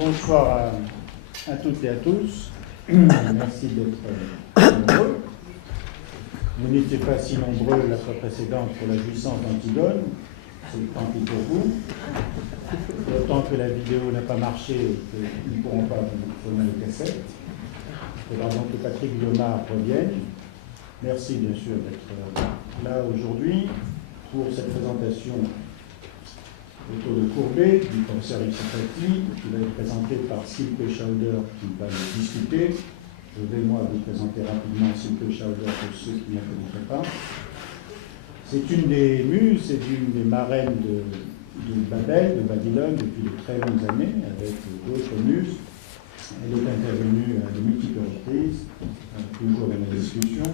Bonsoir à toutes et à tous. Merci d'être nombreux. Vous n'étiez pas si nombreux la fois précédente pour la jouissance d'Antigone. C'est tant pis pour vous. D'autant que la vidéo n'a pas marché et qu'ils ne pourront pas vous tourner les cassettes. Il faudra donc que Patrick Guillaumard revienne. Merci bien sûr d'être là aujourd'hui pour cette présentation autour de Courbet, du professeur Ipsipati, qui va être présenté par Silke Schauder, qui va le discuter. Je vais moi vous présenter rapidement Silke Schauder pour ceux qui ne la connaîtraient pas. C'est une des muses, c'est une des marraines de Babel, de Babylone, depuis de très longues années, avec d'autres muses. Elle est intervenue à de multiples reprises, toujours dans la discussion,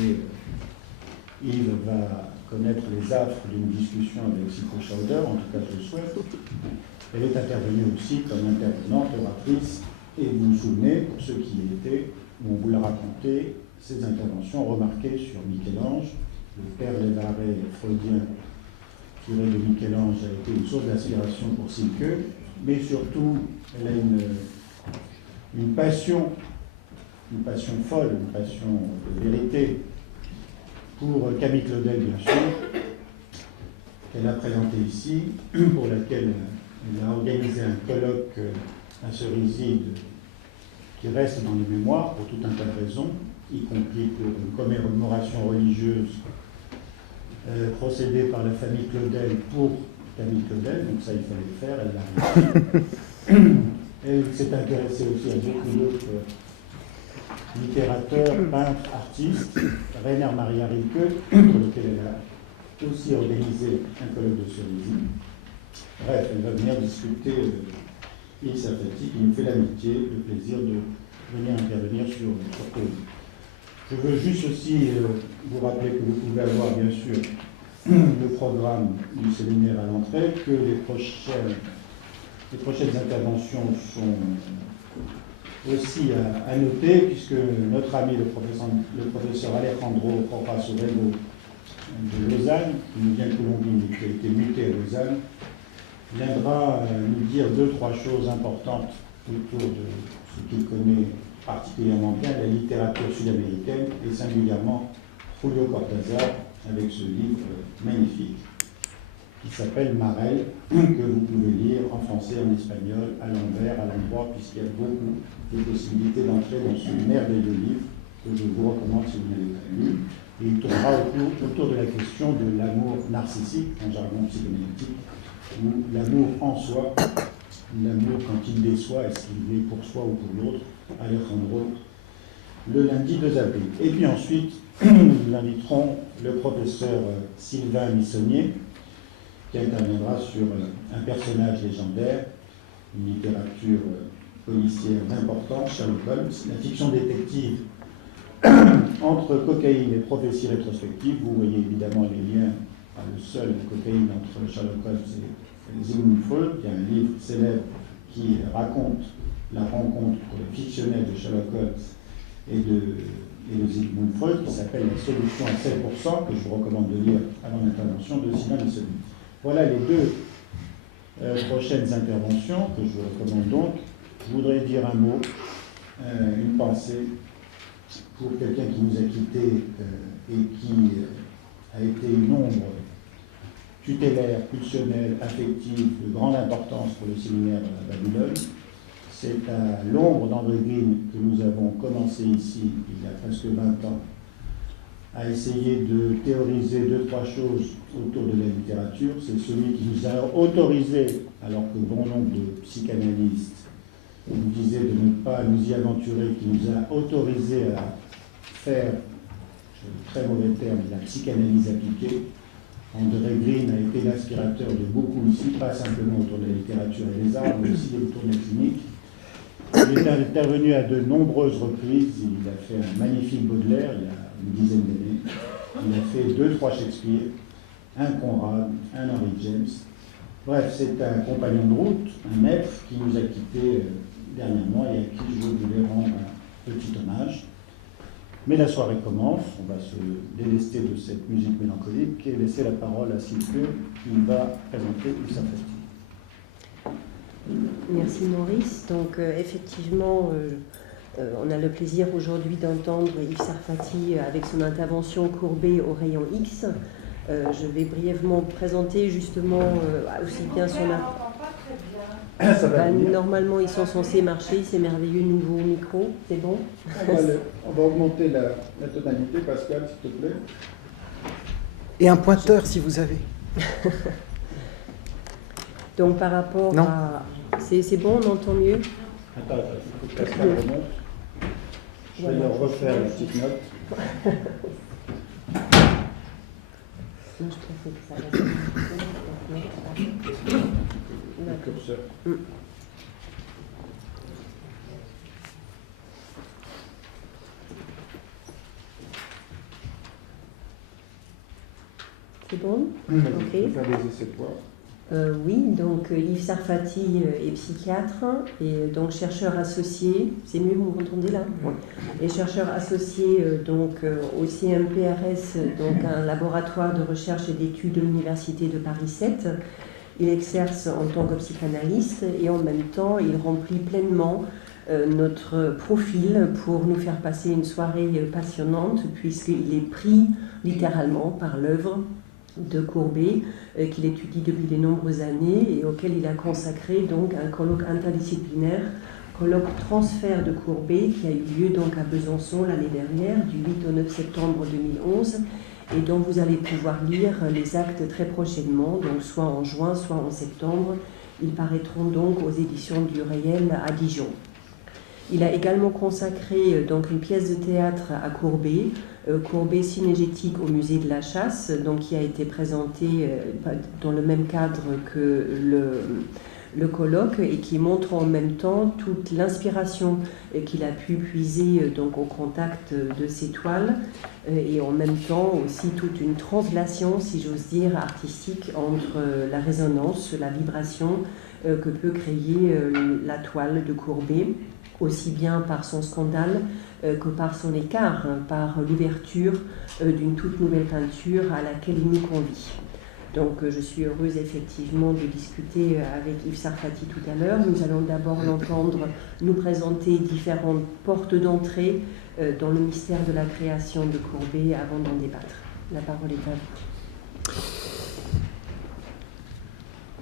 et Yves va connaître les affres d'une discussion avec Silke Schauder, en tout cas je le souhaite. Elle est intervenue aussi comme intervenante, oratrice, et vous vous souvenez, pour ceux qui y étaient, où on vous l'a raconté, ces interventions remarquées sur Michel-Ange, le père Lévaré freudien tiré de Michel-Ange a été une source d'inspiration pour Silke, mais surtout, elle a une passion folle, une passion de vérité, pour Camille Claudel, bien sûr, qu'elle a présenté ici, pour laquelle elle a organisé un colloque à Ceriside qui reste dans les mémoires pour tout un tas de raisons, y compris pour une commémoration religieuse procédée par la famille Claudel pour Camille Claudel, donc ça il fallait le faire, elle l'a réussi. Elle s'est intéressée aussi à beaucoup d'autres littérateur, peintre, artiste, Rainer Maria Rilke, pour lequel elle a aussi organisé un colloque de Cerisy. Bref, elle va venir discuter Ipsipati, qui nous fait l'amitié, le plaisir de venir intervenir sur cause. Je veux juste aussi vous rappeler que vous pouvez avoir, bien sûr, le programme du séminaire à l'entrée, que les prochaines interventions sont aussi à noter, puisque notre ami le professeur Alejandro Rojas Orrego de Lausanne, qui nous vient de Colombie mais qui a été muté à Lausanne, viendra nous dire 2-3 choses importantes autour de ce qu'il connaît particulièrement bien, la littérature sud-américaine, et singulièrement Julio Cortázar, avec ce livre magnifique qui s'appelle Marel, que vous pouvez lire en français, en espagnol, à l'envers, à l'endroit, puisqu'il y a beaucoup de possibilités d'entrer dans ce merveilleux livre que je vous recommande si vous n'avez pas lu. Et il tournera autour de la question de l'amour narcissique, en jargon psychanalytique, ou l'amour en soi, l'amour quand il déçoit, est-ce qu'il est pour soi ou pour l'autre, Alejandro, le lundi 2 avril. Et puis ensuite, nous inviterons le professeur Sylvain Missonnier, qui interviendra sur un personnage légendaire, une littérature policière d'importance, Sherlock Holmes, la fiction détective entre cocaïne et prophétie rétrospective. Vous voyez évidemment les liens, le seul cocaïne entre Sherlock Holmes et Sigmund Freud. Il y a un livre célèbre qui raconte la rencontre fictionnelle de Sherlock Holmes et de Sigmund Freud, qui s'appelle La solution à 7%, que je vous recommande de lire avant l'intervention de Sylvain Missonnier. Voilà les deux prochaines interventions que je vous recommande donc. Je voudrais dire un mot, une pensée pour quelqu'un qui nous a quittés et qui a été une ombre tutélaire, pulsionnelle, affective, de grande importance pour le séminaire à Babylone. C'est à l'ombre d'André Green que nous avons commencé ici, il y a presque 20 ans, à essayer de théoriser 2-3 choses autour de la littérature. C'est celui qui nous a autorisé, alors que bon nombre de psychanalystes nous disaient de ne pas nous y aventurer, qui nous a autorisé à faire, c'est un très mauvais terme, la psychanalyse appliquée. André Green a été l'inspirateur de beaucoup ici, pas simplement autour de la littérature et des arts, mais aussi autour de la clinique. Il est intervenu à de nombreuses reprises. Il a fait un magnifique Baudelaire il y a une dizaine d'années. Il a fait 2-3 Shakespeare, un Conrad, un Henry James. Bref, c'est un compagnon de route, un maître qui nous a quittés dernièrement et à qui je voulais rendre un petit hommage. Mais la soirée commence, on va se délester de cette musique mélancolique et laisser la parole à Silke qui va présenter Ipsipati. Merci Maurice. Donc effectivement, on a le plaisir aujourd'hui d'entendre Yves Sarfati avec son intervention courbée au rayon X. Je vais brièvement présenter justement aussi bien son... Normalement, ils sont censés marcher, ces merveilleux nouveaux micros, c'est bon? On va augmenter la tonalité, Pascal, s'il te plaît. Et un pointeur, si vous avez. Donc, par rapport non. à... C'est bon, on entend mieux? Attends, il faut que Pascal remonte. Je vais leur refaire la petite note. Non, je pensais que ça allait. C'est bon? Ok. Faire des essais de voix. Oui, donc Yves Sarfati est psychiatre et donc chercheur associé. C'est mieux, vous m'entendez là? Oui. Et chercheur associé donc au CMPRS, donc un laboratoire de recherche et d'études de l'Université de Paris 7. Il exerce en tant que psychanalyste et en même temps, il remplit pleinement notre profil pour nous faire passer une soirée passionnante puisqu'il est pris littéralement par l'œuvre de Courbet qu'il étudie depuis de nombreuses années et auquel il a consacré donc un colloque interdisciplinaire, colloque transfert de Courbet qui a eu lieu donc à Besançon l'année dernière du 8 au 9 septembre 2011 et dont vous allez pouvoir lire les actes très prochainement, donc soit en juin, soit en septembre. Ils paraîtront donc aux éditions du Réel à Dijon. Il a également consacré donc une pièce de théâtre à Courbet, Courbet synégétique au musée de la Chasse, donc qui a été présentée dans le même cadre que le colloque et qui montre en même temps toute l'inspiration qu'il a pu puiser donc au contact de ces toiles et en même temps aussi toute une translation, si j'ose dire, artistique entre la résonance, la vibration que peut créer la toile de Courbet, aussi bien par son scandale que par son écart, par l'ouverture d'une toute nouvelle peinture à laquelle il nous convie. Donc je suis heureuse effectivement de discuter avec Yves Sarfati tout à l'heure. Nous allons d'abord l'entendre nous présenter différentes portes d'entrée dans le mystère de la création de Courbet avant d'en débattre. La parole est à vous.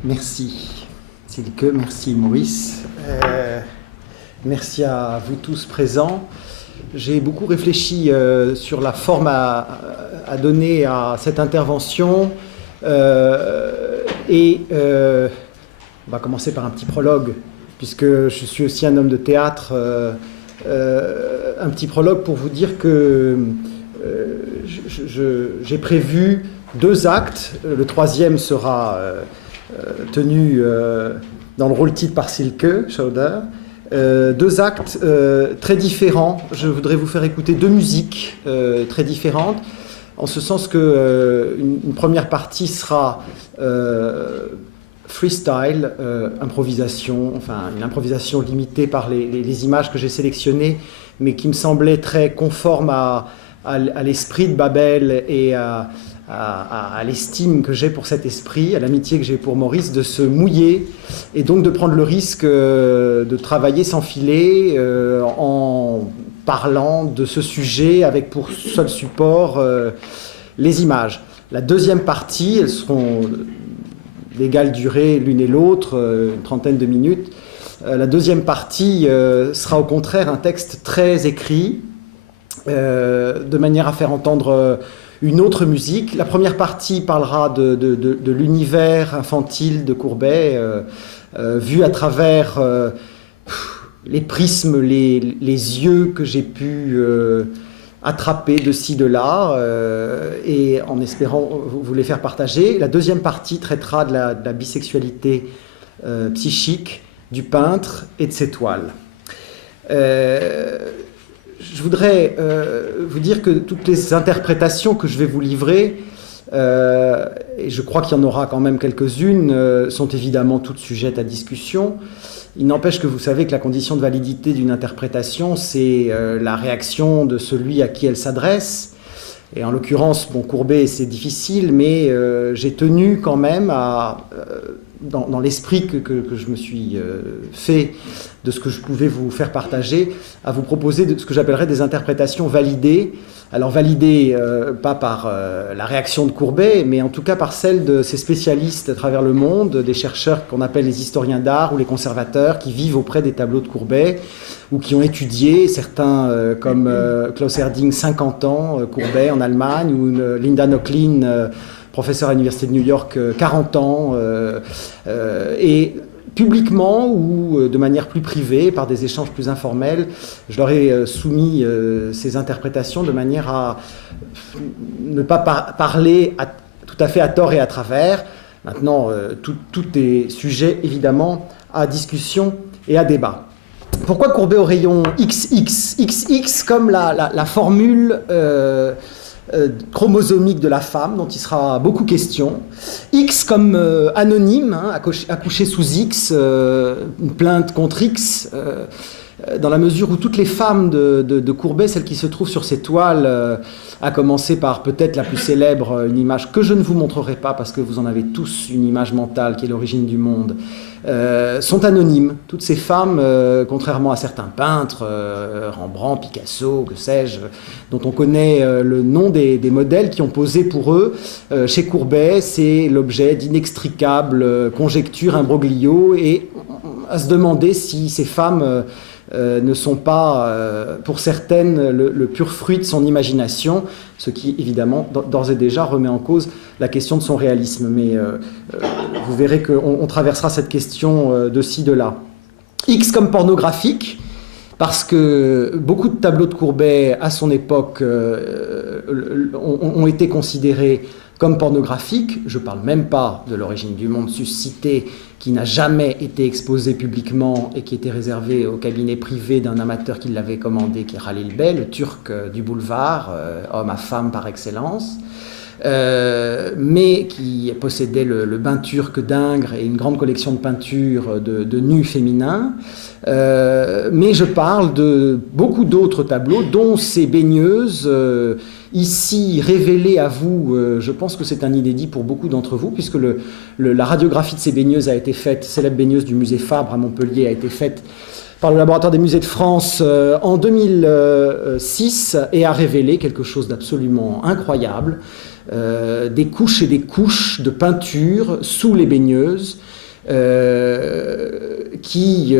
Merci Silke, merci Maurice. Merci à vous tous présents. J'ai beaucoup réfléchi sur la forme à donner à cette intervention et on va commencer par un petit prologue puisque je suis aussi un homme de théâtre. Un petit prologue pour vous dire que j'ai prévu 2 actes. Le 3e sera tenu dans le rôle titre par Silke Schauder. 2 actes très différents. Je voudrais vous faire écouter 2 musiques très différentes, en ce sens que une première partie sera freestyle, improvisation, enfin une improvisation limitée par les images que j'ai sélectionnées, mais qui me semblaient très conformes à l'esprit de Babel et à l'estime que j'ai pour cet esprit, à l'amitié que j'ai pour Maurice, de se mouiller et donc de prendre le risque de travailler sans filet en parlant de ce sujet avec pour seul support les images. La deuxième partie, elles seront d'égale durée l'une et l'autre, une trentaine de minutes. La deuxième partie sera au contraire un texte très écrit, de manière à faire entendre une autre musique. La première partie parlera de l'univers infantile de Courbet, vu à travers les prismes, les yeux que j'ai pu attraper de ci, de là, et en espérant vous les faire partager. La deuxième partie traitera de la bisexualité psychique du peintre et de ses toiles. Je voudrais vous dire que toutes les interprétations que je vais vous livrer, et je crois qu'il y en aura quand même quelques-unes, sont évidemment toutes sujettes à discussion. Il n'empêche que vous savez que la condition de validité d'une interprétation, c'est la réaction de celui à qui elle s'adresse. Et en l'occurrence, bon, Courbet, c'est difficile, mais j'ai tenu quand même à dans l'esprit que je me suis fait de ce que je pouvais vous faire partager, à vous proposer ce que j'appellerais des interprétations validées. Alors validées pas par la réaction de Courbet, mais en tout cas par celle de ces spécialistes à travers le monde, des chercheurs qu'on appelle les historiens d'art ou les conservateurs qui vivent auprès des tableaux de Courbet ou qui ont étudié, certains comme Klaus Erding, 50 ans, Courbet en Allemagne, ou Linda Nochlin, professeur à l'Université de New York, 40 ans, et publiquement ou de manière plus privée, par des échanges plus informels, je leur ai soumis ces interprétations de manière à ne pas parler tout à fait à tort et à travers. Maintenant, tout est sujet, évidemment, à discussion et à débat. Pourquoi Courbet au rayon XX? XX comme la formule chromosomique de la femme, dont il sera beaucoup question. X comme anonyme, hein, accouché sous X, une plainte contre X, dans la mesure où toutes les femmes de Courbet, celles qui se trouvent sur ces toiles, à commencer par peut-être la plus célèbre, une image que je ne vous montrerai pas parce que vous en avez tous une image mentale qui est l'origine du monde, sont anonymes. Toutes ces femmes, contrairement à certains peintres, Rembrandt, Picasso, que sais-je, dont on connaît le nom des modèles qui ont posé pour eux, chez Courbet, c'est l'objet d'inextricables conjectures, imbroglios, et à se demander si ces femmes ne sont pas, pour certaines, le pur fruit de son imagination, ce qui, évidemment, d'ores et déjà remet en cause la question de son réalisme. Mais vous verrez qu'on traversera cette question de ci, de là. X comme pornographique, parce que beaucoup de tableaux de Courbet, à son époque, ont été considérés comme pornographiques. Je ne parle même pas de l'origine du monde suscité, qui n'a jamais été exposé publiquement et qui était réservé au cabinet privé d'un amateur qui l'avait commandé, qui est Halil Bey, le Turc du boulevard, homme à femme par excellence, mais qui possédait le bain turc d'Ingres et une grande collection de peintures de nus féminins. Mais je parle de beaucoup d'autres tableaux, dont ces baigneuses, ici révélées à vous. Je pense que c'est un inédit pour beaucoup d'entre vous, puisque la radiographie de ces baigneuses a été faite, célèbre baigneuse du musée Fabre à Montpellier, a été faite par le laboratoire des musées de France en 2006 et a révélé quelque chose d'absolument incroyable, des couches et des couches de peinture sous les baigneuses, qui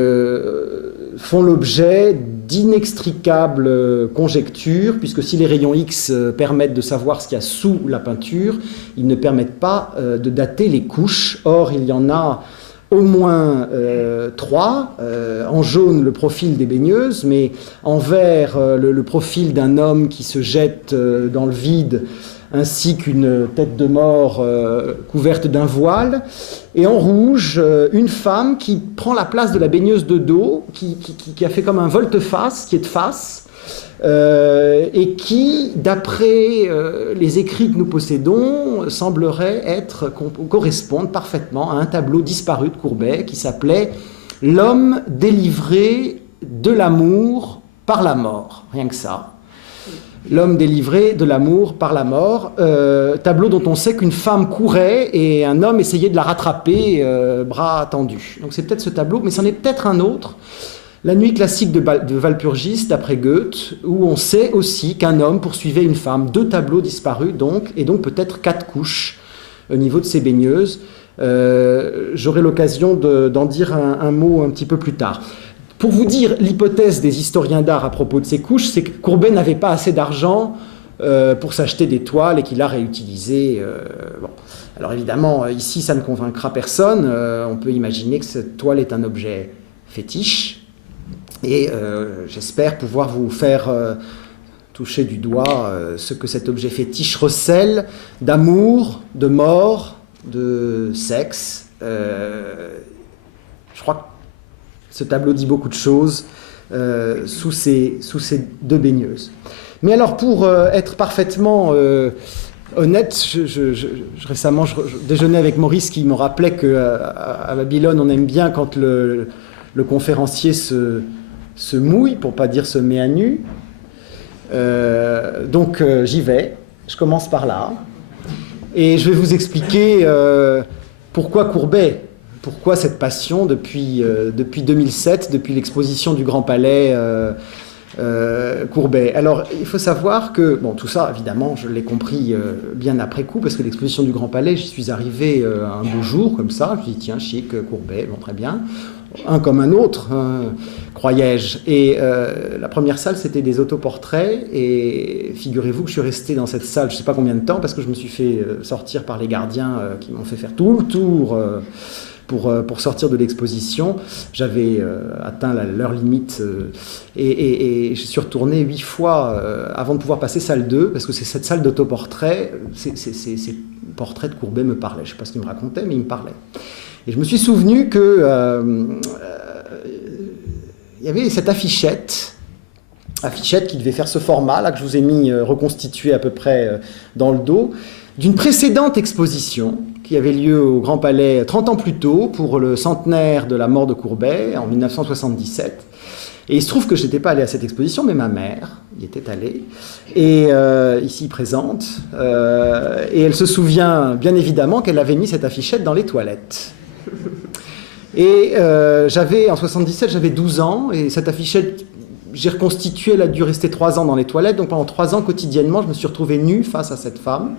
font l'objet d'inextricables conjectures, puisque si les rayons X permettent de savoir ce qu'il y a sous la peinture, ils ne permettent pas de dater les couches. Or, il y en a au moins 3, en jaune le profil des baigneuses, mais en vert le profil d'un homme qui se jette dans le vide, ainsi qu'une tête de mort couverte d'un voile, et en rouge, une femme qui prend la place de la baigneuse de dos, qui a fait comme un volte-face, qui est de face, et qui, d'après les écrits que nous possédons, semblerait correspondre parfaitement à un tableau disparu de Courbet qui s'appelait « L'homme délivré de l'amour par la mort ». Rien que ça. L'homme délivré de l'amour par la mort, tableau dont on sait qu'une femme courait et un homme essayait de la rattraper, bras tendus. Donc c'est peut-être ce tableau, mais c'en est peut-être un autre, La nuit classique de Walpurgis, d'après Goethe, où on sait aussi qu'un homme poursuivait une femme, 2 tableaux disparus donc, et donc peut-être 4 couches au niveau de ces baigneuses. J'aurai l'occasion d'en dire un mot un petit peu plus tard. Pour vous dire l'hypothèse des historiens d'art à propos de ces couches, c'est que Courbet n'avait pas assez d'argent pour s'acheter des toiles et qu'il a réutilisé. Bon. Alors évidemment, ici, ça ne convaincra personne. On peut imaginer que cette toile est un objet fétiche. Et j'espère pouvoir vous faire toucher du doigt ce que cet objet fétiche recèle d'amour, de mort, de sexe. Je crois que ce tableau dit beaucoup de choses sous ces 2 baigneuses. Mais alors, pour être parfaitement honnête, récemment, je déjeunais avec Maurice qui me rappelait qu'à Babylone, on aime bien quand le conférencier se mouille, pour ne pas dire se met à nu. Donc, j'y vais. Je commence par là. Et je vais vous expliquer pourquoi Courbet. pourquoi cette passion depuis 2007, depuis l'exposition du Grand Palais Courbet. Alors, il faut savoir que, bon, tout ça, évidemment, je l'ai compris bien après coup, parce que l'exposition du Grand Palais, j'y suis arrivé un beau jour, comme ça, je me suis dit, tiens, chic, Courbet, bon, très bien. Un comme un autre, croyais-je. Et la première salle, c'était des autoportraits, et figurez-vous que je suis resté dans cette salle, je ne sais pas combien de temps, parce que je me suis fait sortir par les gardiens qui m'ont fait faire tout le tour pour sortir de l'exposition. J'avais atteint l'heure limite et je suis retourné 8 fois avant de pouvoir passer salle 2, parce que c'est cette salle d'autoportrait, ces portraits de Courbet me parlaient. Je ne sais pas ce qu'il me racontait, mais il me parlait. Et je me suis souvenu que il y avait cette affichette qui devait faire ce format là que je vous ai mis reconstitué à peu près dans le dos, d'une précédente exposition qui avait lieu au Grand Palais 30 ans plus tôt pour le centenaire de la mort de Courbet en 1977. Et il se trouve que je n'étais pas allé à cette exposition, mais ma mère y était allée, et ici présente, et elle se souvient bien évidemment qu'elle avait mis cette affichette dans les toilettes. Et en 77, j'avais 12 ans, et cette affichette, j'ai reconstitué, elle a dû rester 3 ans dans les toilettes, donc pendant 3 ans, quotidiennement, je me suis retrouvé nu face à cette femme,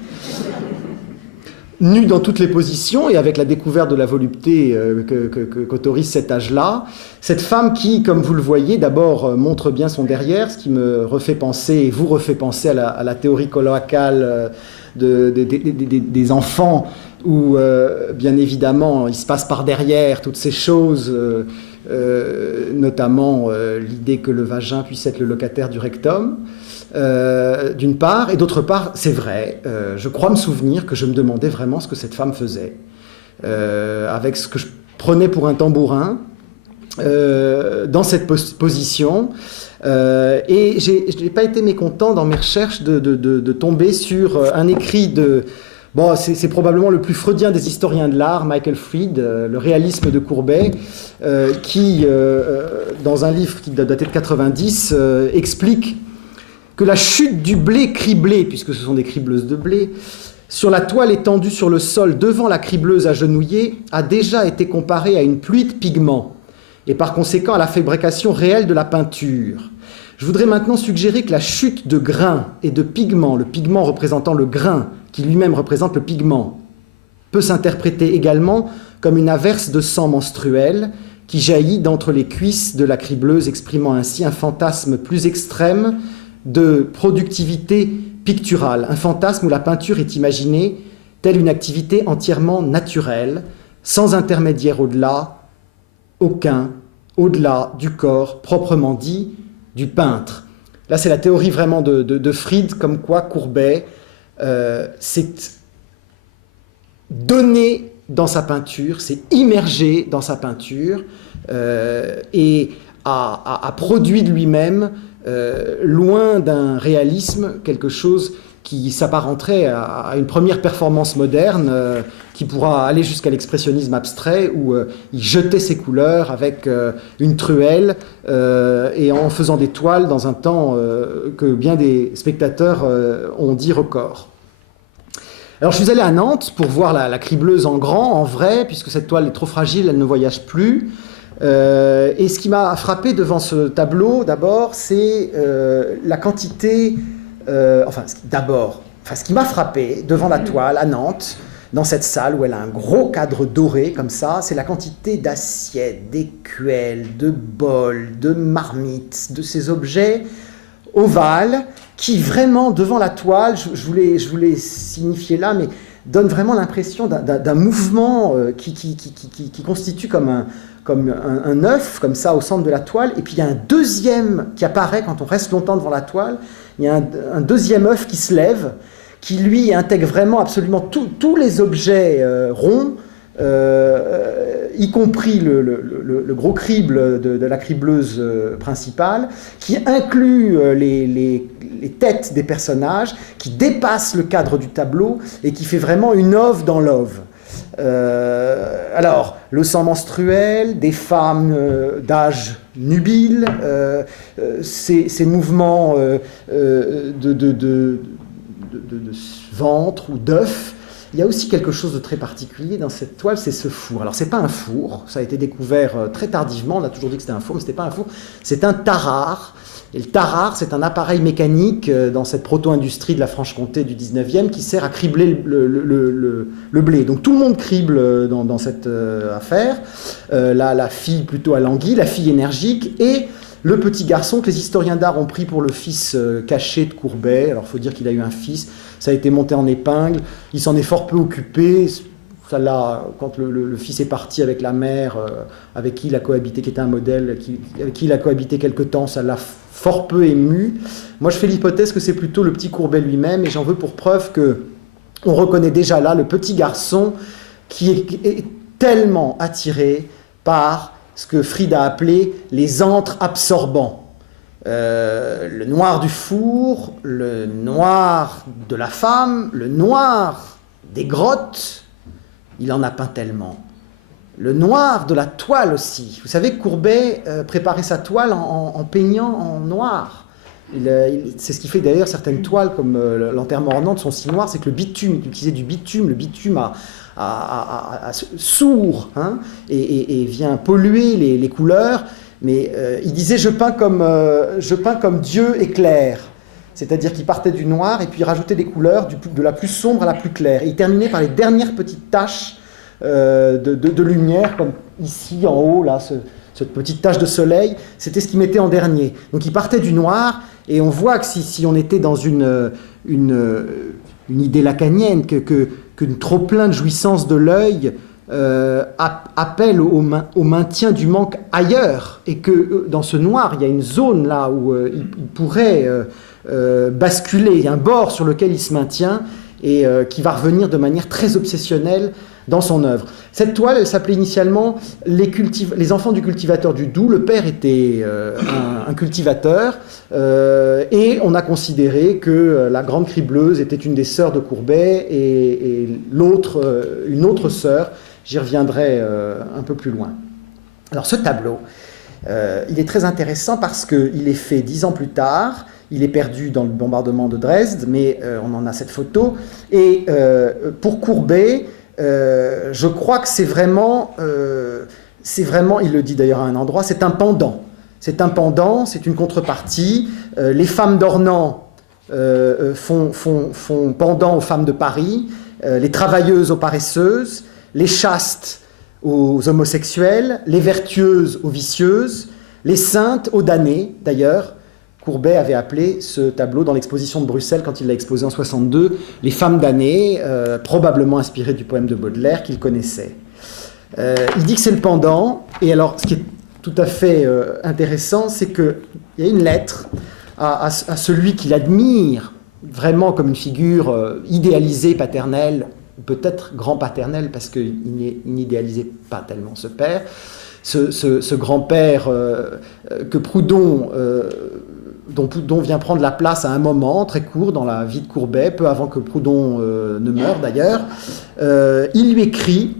nu dans toutes les positions, et avec la découverte de la volupté qu'autorise cet âge-là. Cette femme qui, comme vous le voyez, d'abord montre bien son derrière, ce qui me refait penser, et vous refait penser à la théorie colloquiale des enfants, où, bien évidemment, il se passe par derrière toutes ces choses, notamment l'idée que le vagin puisse être le locataire du rectum, d'une part, et d'autre part, c'est vrai, je crois me souvenir que je me demandais vraiment ce que cette femme faisait, avec ce que je prenais pour un tambourin, dans cette position, et je n'ai pas été mécontent dans mes recherches de tomber sur un écrit de... Bon, c'est probablement le plus freudien des historiens de l'art, Michael Fried, le réalisme de Courbet, qui, dans un livre qui datait de 90, explique que la chute du blé criblé, puisque ce sont des cribleuses de blé, sur la toile étendue sur le sol devant la cribleuse agenouillée, a déjà été comparée à une pluie de pigments, et par conséquent à la fabrication réelle de la peinture. Je voudrais maintenant suggérer que la chute de grains et de pigments, le pigment représentant le grain, qui lui-même représente le pigment, peut s'interpréter également comme une averse de sang menstruel qui jaillit d'entre les cuisses de la cribleuse, exprimant ainsi un fantasme plus extrême de productivité picturale, un fantasme où la peinture est imaginée telle une activité entièrement naturelle, sans intermédiaire au-delà du corps proprement dit du peintre. Là, c'est la théorie vraiment de Fried, comme quoi Courbet s'est donné dans sa peinture, s'est immergé dans sa peinture et a produit de lui-même, loin d'un réalisme, quelque chose qui s'apparenterait à une première performance moderne qui pourra aller jusqu'à l'expressionnisme abstrait où il jetait ses couleurs avec une truelle et en faisant des toiles dans un temps que bien des spectateurs ont dit record. Alors je suis allé à Nantes pour voir la cribleuse en grand, en vrai, puisque cette toile est trop fragile, elle ne voyage plus. Et ce qui m'a frappé devant ce tableau, d'abord, c'est la quantité... ce qui m'a frappé devant la toile à Nantes, dans cette salle où elle a un gros cadre doré comme ça, c'est la quantité d'assiettes, d'écuelles, de bols, de marmites, de ces objets ovales qui vraiment devant la toile, je voulais signifier là, mais donne vraiment l'impression d'un mouvement qui constitue comme un œuf, comme ça, au centre de la toile. Et puis il y a un deuxième qui apparaît quand on reste longtemps devant la toile. Il y a un deuxième œuf qui se lève, qui lui intègre vraiment absolument tous les objets ronds, y compris le gros crible de la cribleuse principale, qui inclut les têtes des personnages, qui dépasse le cadre du tableau et qui fait vraiment une œuvre dans l'œuvre. Alors, le sang menstruel, des femmes d'âge nubile, ces mouvements de ventre ou d'œuf, il y a aussi quelque chose de très particulier dans cette toile, c'est ce four. Alors, c'est pas un four, ça a été découvert très tardivement, on a toujours dit que c'était un four, mais c'était pas un four, c'est un tarare. Et le tarare, c'est un appareil mécanique dans cette proto-industrie de la Franche-Comté du 19e qui sert à cribler le blé. Donc tout le monde crible dans cette affaire. La fille plutôt à l'anguille, la fille énergique, et le petit garçon que les historiens d'art ont pris pour le fils caché de Courbet. Alors il faut dire qu'il a eu un fils, ça a été monté en épingle, il s'en est fort peu occupé. Ça quand le fils est parti avec la mère, avec qui il a cohabité, qui était un modèle, avec qui il a cohabité quelque temps, ça l'a fort peu ému. Moi, je fais l'hypothèse que c'est plutôt le petit Courbet lui-même, et j'en veux pour preuve qu'on reconnaît déjà là le petit garçon qui est tellement attiré par ce que Fried a appelé les antres absorbants. Le noir du four, le noir de la femme, le noir des grottes. Il en a peint tellement. Le noir de la toile aussi. Vous savez que Courbet préparait sa toile en peignant en noir. C'est ce qui fait d'ailleurs certaines toiles, comme l'enterrement ornant de son si noir, c'est que le bitume, il utilisait du bitume, le bitume sourd, hein, et vient polluer les couleurs. Mais il disait je peins comme Dieu est clair. C'est-à-dire qu'il partait du noir et puis il rajoutait des couleurs de la plus sombre à la plus claire. Et il terminait par les dernières petites taches de lumière, comme ici en haut, là, cette petite tache de soleil, c'était ce qu'il mettait en dernier. Donc il partait du noir, et on voit que si on était dans une idée lacanienne, qu'une trop-plein de jouissance de l'œil appelle au maintien du manque ailleurs, et que dans ce noir, il y a une zone là où il pourrait basculer, il y a un bord sur lequel il se maintient, et qui va revenir de manière très obsessionnelle dans son œuvre. Cette toile, elle s'appelait initialement les enfants du cultivateur du Doubs. Le père était un cultivateur, et on a considéré que la grande cribleuse était une des sœurs de Courbet, et une autre sœur. J'y reviendrai un peu plus loin. Alors ce tableau, il est très intéressant parce qu'il est fait 10 ans plus tard. Il est perdu dans le bombardement de Dresde, mais on en a cette photo. Et pour Courbet, je crois que c'est vraiment, il le dit d'ailleurs à un endroit, c'est un pendant. C'est un pendant, c'est une contrepartie. Les femmes d'Ornans font pendant aux femmes de Paris, les travailleuses aux paresseuses, les chastes aux homosexuels, les vertueuses aux vicieuses, les saintes aux damnées, d'ailleurs. Courbet avait appelé ce tableau dans l'exposition de Bruxelles, quand il l'a exposé en 62, les femmes damnées, probablement inspirées du poème de Baudelaire qu'il connaissait. Il dit que c'est le pendant, et alors ce qui est tout à fait intéressant, c'est qu'il y a une lettre à celui qu'il admire vraiment comme une figure idéalisée, paternelle, peut-être grand-paternelle, parce qu'il n'idéalisait pas tellement ce père, ce grand-père que Proudhon... dont Proudhon vient prendre la place à un moment très court dans la vie de Courbet, peu avant que Proudhon ne meure d'ailleurs. Il lui écrit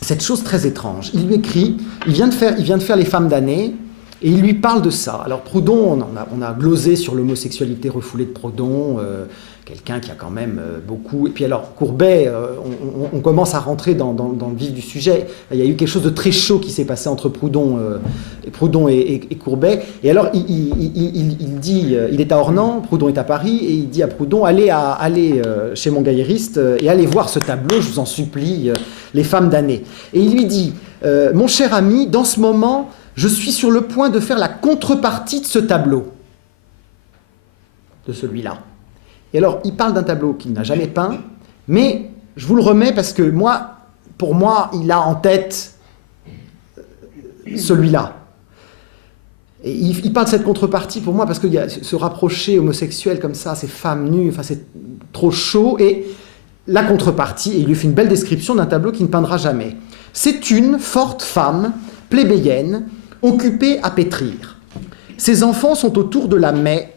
cette chose très étrange. Il lui écrit, il vient de faire Les femmes damnées, et il lui parle de ça. Alors Proudhon, on a glosé sur l'homosexualité refoulée de Proudhon, quelqu'un qui a quand même beaucoup... Et puis alors Courbet, on commence à rentrer dans le vif du sujet. Il y a eu quelque chose de très chaud qui s'est passé entre Proudhon et Courbet. Et alors il dit, il est à Ornans, Proudhon est à Paris, et il dit à Proudhon, allez chez mon gaillériste et allez voir ce tableau, je vous en supplie, Les femmes damnées. Et il lui dit, mon cher ami, dans ce moment... je suis sur le point de faire la contrepartie de ce tableau, de celui-là. Et alors, il parle d'un tableau qu'il n'a jamais peint, mais je vous le remets parce que pour moi, il a en tête celui-là. Et il parle de cette contrepartie pour moi parce qu'il y a se rapprocher homosexuel comme ça, ces femmes nues, enfin c'est trop chaud. Et la contrepartie, et il lui fait une belle description d'un tableau qu'il ne peindra jamais. C'est une forte femme plébéienne, occupée à pétrir. Ses enfants sont autour de la maie,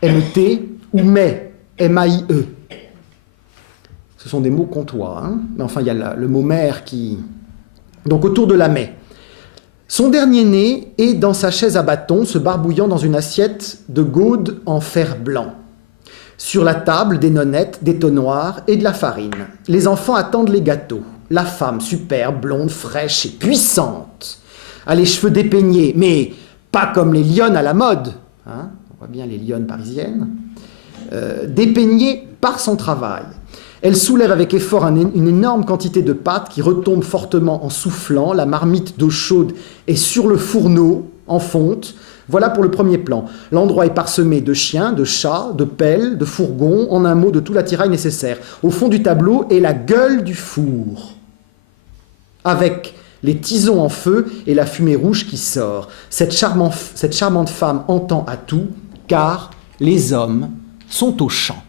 M-E-T, ou maie, M-A-I-E. Ce sont des mots comtois, hein, mais enfin il y a le mot mère qui... Donc autour de la maie. Son dernier-né est dans sa chaise à bâton, se barbouillant dans une assiette de gaude en fer blanc. Sur la table, des nonnettes, des tonnoirs et de la farine. Les enfants attendent les gâteaux. La femme, superbe, blonde, fraîche et puissante, a les cheveux dépeignés, mais pas comme les lionnes à la mode. Hein, on voit bien les lionnes parisiennes. Dépeignée par son travail. Elle soulève avec effort une énorme quantité de pâte qui retombe fortement en soufflant. La marmite d'eau chaude est sur le fourneau, en fonte. Voilà pour le premier plan. L'endroit est parsemé de chiens, de chats, de pelles, de fourgons, en un mot, de tout l'attirail nécessaire. Au fond du tableau est la gueule du four, avec les tisons en feu et la fumée rouge qui sort. Cette charmante femme entend à tout, car les hommes sont au champ.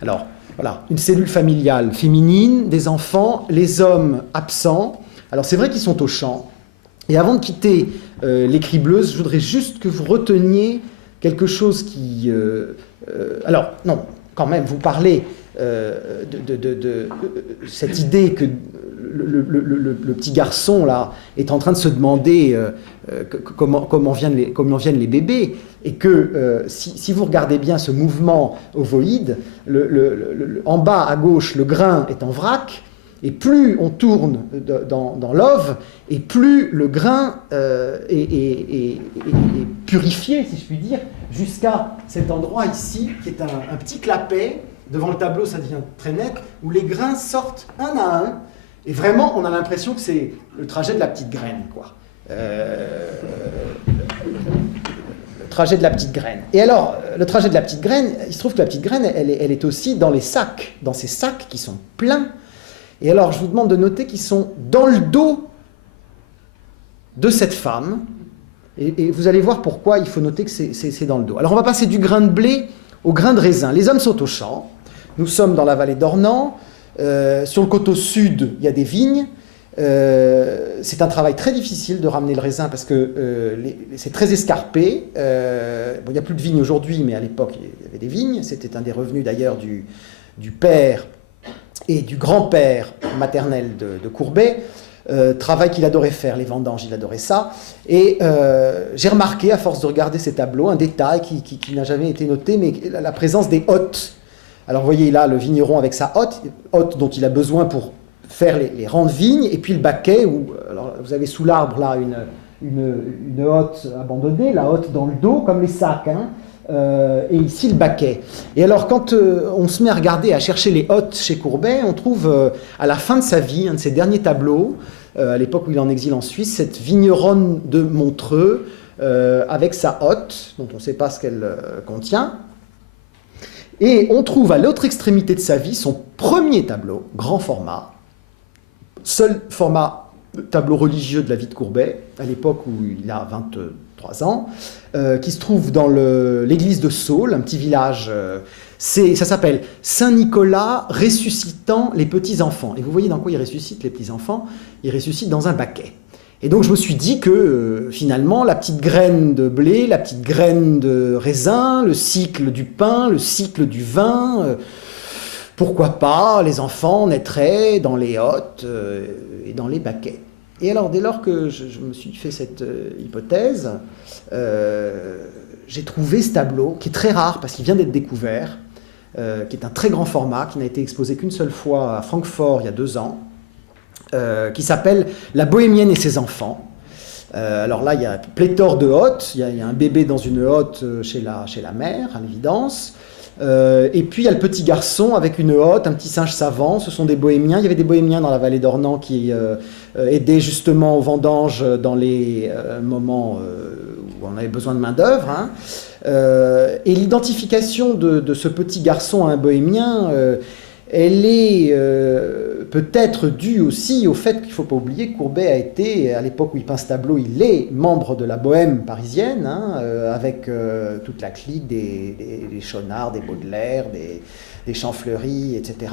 Alors, voilà, une cellule familiale féminine, des enfants, les hommes absents. Alors, c'est vrai qu'ils sont au champ. Et avant de quitter les cribbleuses, je voudrais juste que vous reteniez quelque chose qui... alors, non, quand même, vous parlez de cette idée que le petit garçon, là, est en train de se demander comment viennent les bébés, et que si vous regardez bien ce mouvement ovoïde, en bas à gauche, le grain est en vrac, et plus on tourne dans l'ove, et plus le grain est purifié, si je puis dire, jusqu'à cet endroit ici, qui est un petit clapet. Devant le tableau, ça devient très net, où les grains sortent un à un. Et vraiment, on a l'impression que c'est le trajet de la petite graine, quoi. Le trajet de la petite graine. Et alors, le trajet de la petite graine, il se trouve que la petite graine, elle est aussi dans les sacs, dans ces sacs qui sont pleins. Et alors, je vous demande de noter qu'ils sont dans le dos de cette femme. Et vous allez voir pourquoi il faut noter que c'est dans le dos. Alors, on va passer du grain de blé au grain de raisin. Les hommes sont au champ. Nous sommes dans la vallée d'Ornans. Sur le coteau sud, il y a des vignes. C'est un travail très difficile de ramener le raisin parce que c'est très escarpé. Bon, il n'y a plus de vignes aujourd'hui, mais à l'époque, il y avait des vignes. C'était un des revenus d'ailleurs du père et du grand-père maternel de Courbet. Travail qu'il adorait faire, les vendanges, il adorait ça. Et j'ai remarqué, à force de regarder ces tableaux, un détail qui n'a jamais été noté, mais la présence des hottes. Alors vous voyez là le vigneron avec sa hotte dont il a besoin pour faire les rangs de vignes, et puis le baquet, où alors, vous avez sous l'arbre là une hotte abandonnée, la hotte dans le dos, comme les sacs, hein, et ici le baquet. Et alors quand on se met à regarder, à chercher les hottes chez Courbet, on trouve à la fin de sa vie, un de ses derniers tableaux, à l'époque où il est en exil en Suisse, cette vigneronne de Montreux, avec sa hotte, dont on ne sait pas ce qu'elle contient. Et on trouve à l'autre extrémité de sa vie son premier tableau, grand format, seul format tableau religieux de la vie de Courbet, à l'époque où il a 23 ans, qui se trouve dans l'église de Saules, un petit village. Ça s'appelle Saint-Nicolas ressuscitant les petits-enfants. Et vous voyez dans quoi il ressuscite les petits-enfants? Il ressuscite dans un baquet. Et donc je me suis dit que finalement la petite graine de blé, la petite graine de raisin, le cycle du pain, le cycle du vin, pourquoi pas les enfants naîtraient dans les hottes et dans les baquets. Et alors dès lors que je me suis fait cette hypothèse, j'ai trouvé ce tableau qui est très rare parce qu'il vient d'être découvert, qui est un très grand format, qui n'a été exposé qu'une seule fois à Francfort il y a 2 ans. Qui s'appelle « La bohémienne et ses enfants ». Alors là, il y a pléthore de hottes. Il y a un bébé dans une hotte chez la mère, à l'évidence. Et puis, il y a le petit garçon avec une hotte, un petit singe savant. Ce sont des bohémiens. Il y avait des bohémiens dans la vallée d'Ornans qui aidaient justement aux vendanges dans les moments où on avait besoin de main-d'œuvre. Hein. Et l'identification de ce petit garçon à un bohémien... elle est peut-être due aussi au fait qu'il ne faut pas oublier que Courbet a été, à l'époque où il peint ce tableau, il est membre de la bohème parisienne, hein, avec toute la clique des Chaunard, des Baudelaire, des Champfleury, etc.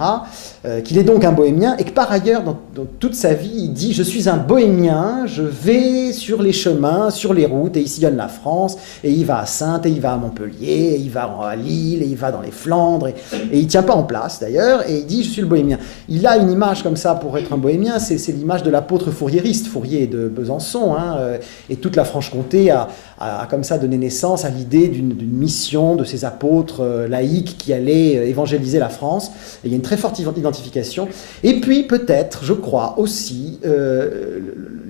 Qu'il est donc un bohémien, et que par ailleurs, dans toute sa vie, il dit « Je suis un bohémien, je vais sur les chemins, sur les routes, et il sillonne la France, et il va à Saintes, et il va à Montpellier, et il va à Lille, et il va dans les Flandres, et il ne tient pas en place d'ailleurs. » et il dit « je suis le bohémien ». Il a une image comme ça pour être un bohémien, c'est l'image de l'apôtre fourriériste, Fourier de Besançon, et toute la Franche-Comté a comme ça donné naissance à l'idée d'une mission de ces apôtres laïcs qui allaient évangéliser la France. Et il y a une très forte identification. Et puis peut-être, je crois aussi,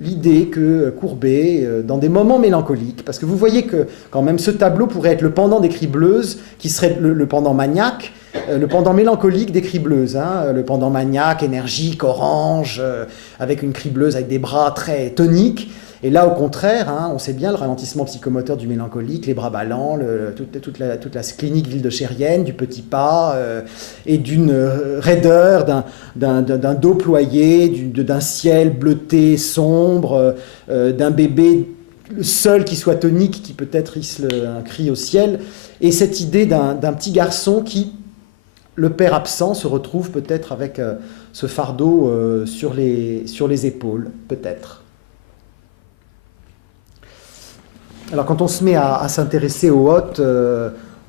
l'idée que Courbet, dans des moments mélancoliques, parce que vous voyez que quand même ce tableau pourrait être le pendant des Cribleuses, qui serait le pendant maniaque, le pendant mélancolique des Cribleuses, le pendant maniaque, énergique, orange, avec une cribleuse avec des bras très toniques. Et là, au contraire, on sait bien le ralentissement psychomoteur du mélancolique, les bras ballants, toute la clinique ville de Chérienne, du petit pas, et d'une raideur, d'un dos ployé, d'un ciel bleuté, sombre, d'un bébé seul qui soit tonique, qui peut-être hisse un cri au ciel, et cette idée d'un petit garçon qui, le père absent, se retrouve peut-être avec ce fardeau sur les épaules, peut-être. Alors quand on se met à s'intéresser aux hôtes,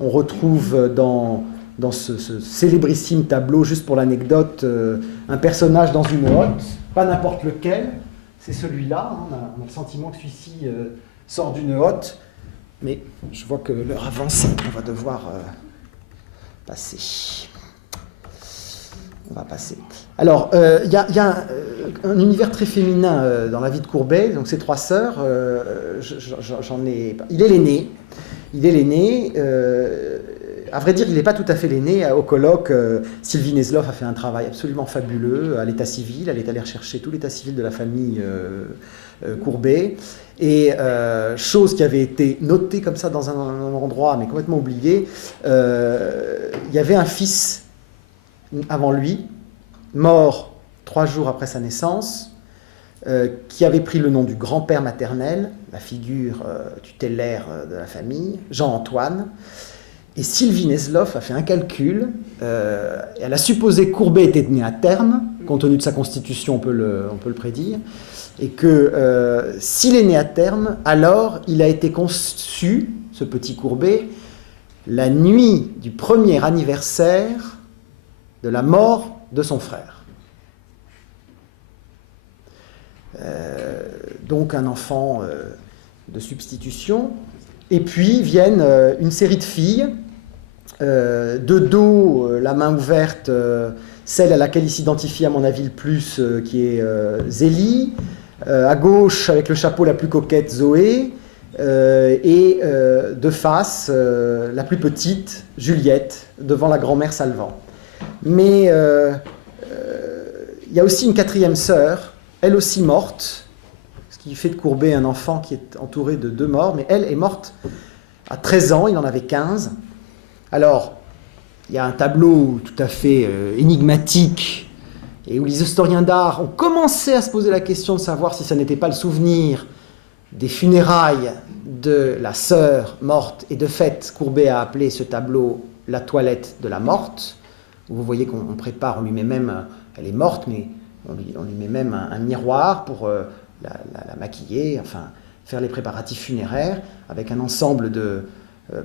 on retrouve dans ce célébrissime tableau, juste pour l'anecdote, un personnage dans une hotte, pas n'importe lequel, c'est celui-là, on a le sentiment que celui-ci sort d'une hotte, mais je vois que l'heure avance, on va devoir passer. On va passer. Alors, il y a un univers très féminin dans la vie de Courbet, donc ses trois sœurs, il est l'aîné. À vrai dire, il n'est pas tout à fait l'aîné. Au colloque, Sylvie Nesloff a fait un travail absolument fabuleux à l'état civil. Elle est allée rechercher tout l'état civil de la famille Courbet. Et chose qui avait été notée comme ça dans un endroit, mais complètement oubliée, il y avait un fils avant lui, mort 3 jours après sa naissance, qui avait pris le nom du grand-père maternel, la figure tutélaire de la famille, Jean-Antoine. Et Sylvie Nesloff a fait un calcul, elle a supposé que Courbet était né à terme, compte tenu de sa constitution, on peut le prédire, et que s'il est né à terme, alors il a été conçu, ce petit Courbet, la nuit du premier anniversaire de la mort de son frère. Donc un enfant de substitution. Et puis viennent une série de filles, de dos, la main ouverte, celle à laquelle il s'identifie à mon avis le plus, qui est Zélie, à gauche avec le chapeau la plus coquette Zoé, et de face la plus petite Juliette, devant la grand-mère Salvant. Mais il y a aussi une quatrième sœur, elle aussi morte, ce qui fait de Courbet un enfant qui est entouré de 2 morts, mais elle est morte à 13 ans, il en avait 15. Alors, il y a un tableau tout à fait énigmatique, et où les historiens d'art ont commencé à se poser la question de savoir si ça n'était pas le souvenir des funérailles de la sœur morte, et de fait, Courbet a appelé ce tableau « La toilette de la morte ». Vous voyez qu'on prépare, on lui met même, elle est morte, mais on lui met même un miroir pour la maquiller, enfin faire les préparatifs funéraires, avec un ensemble de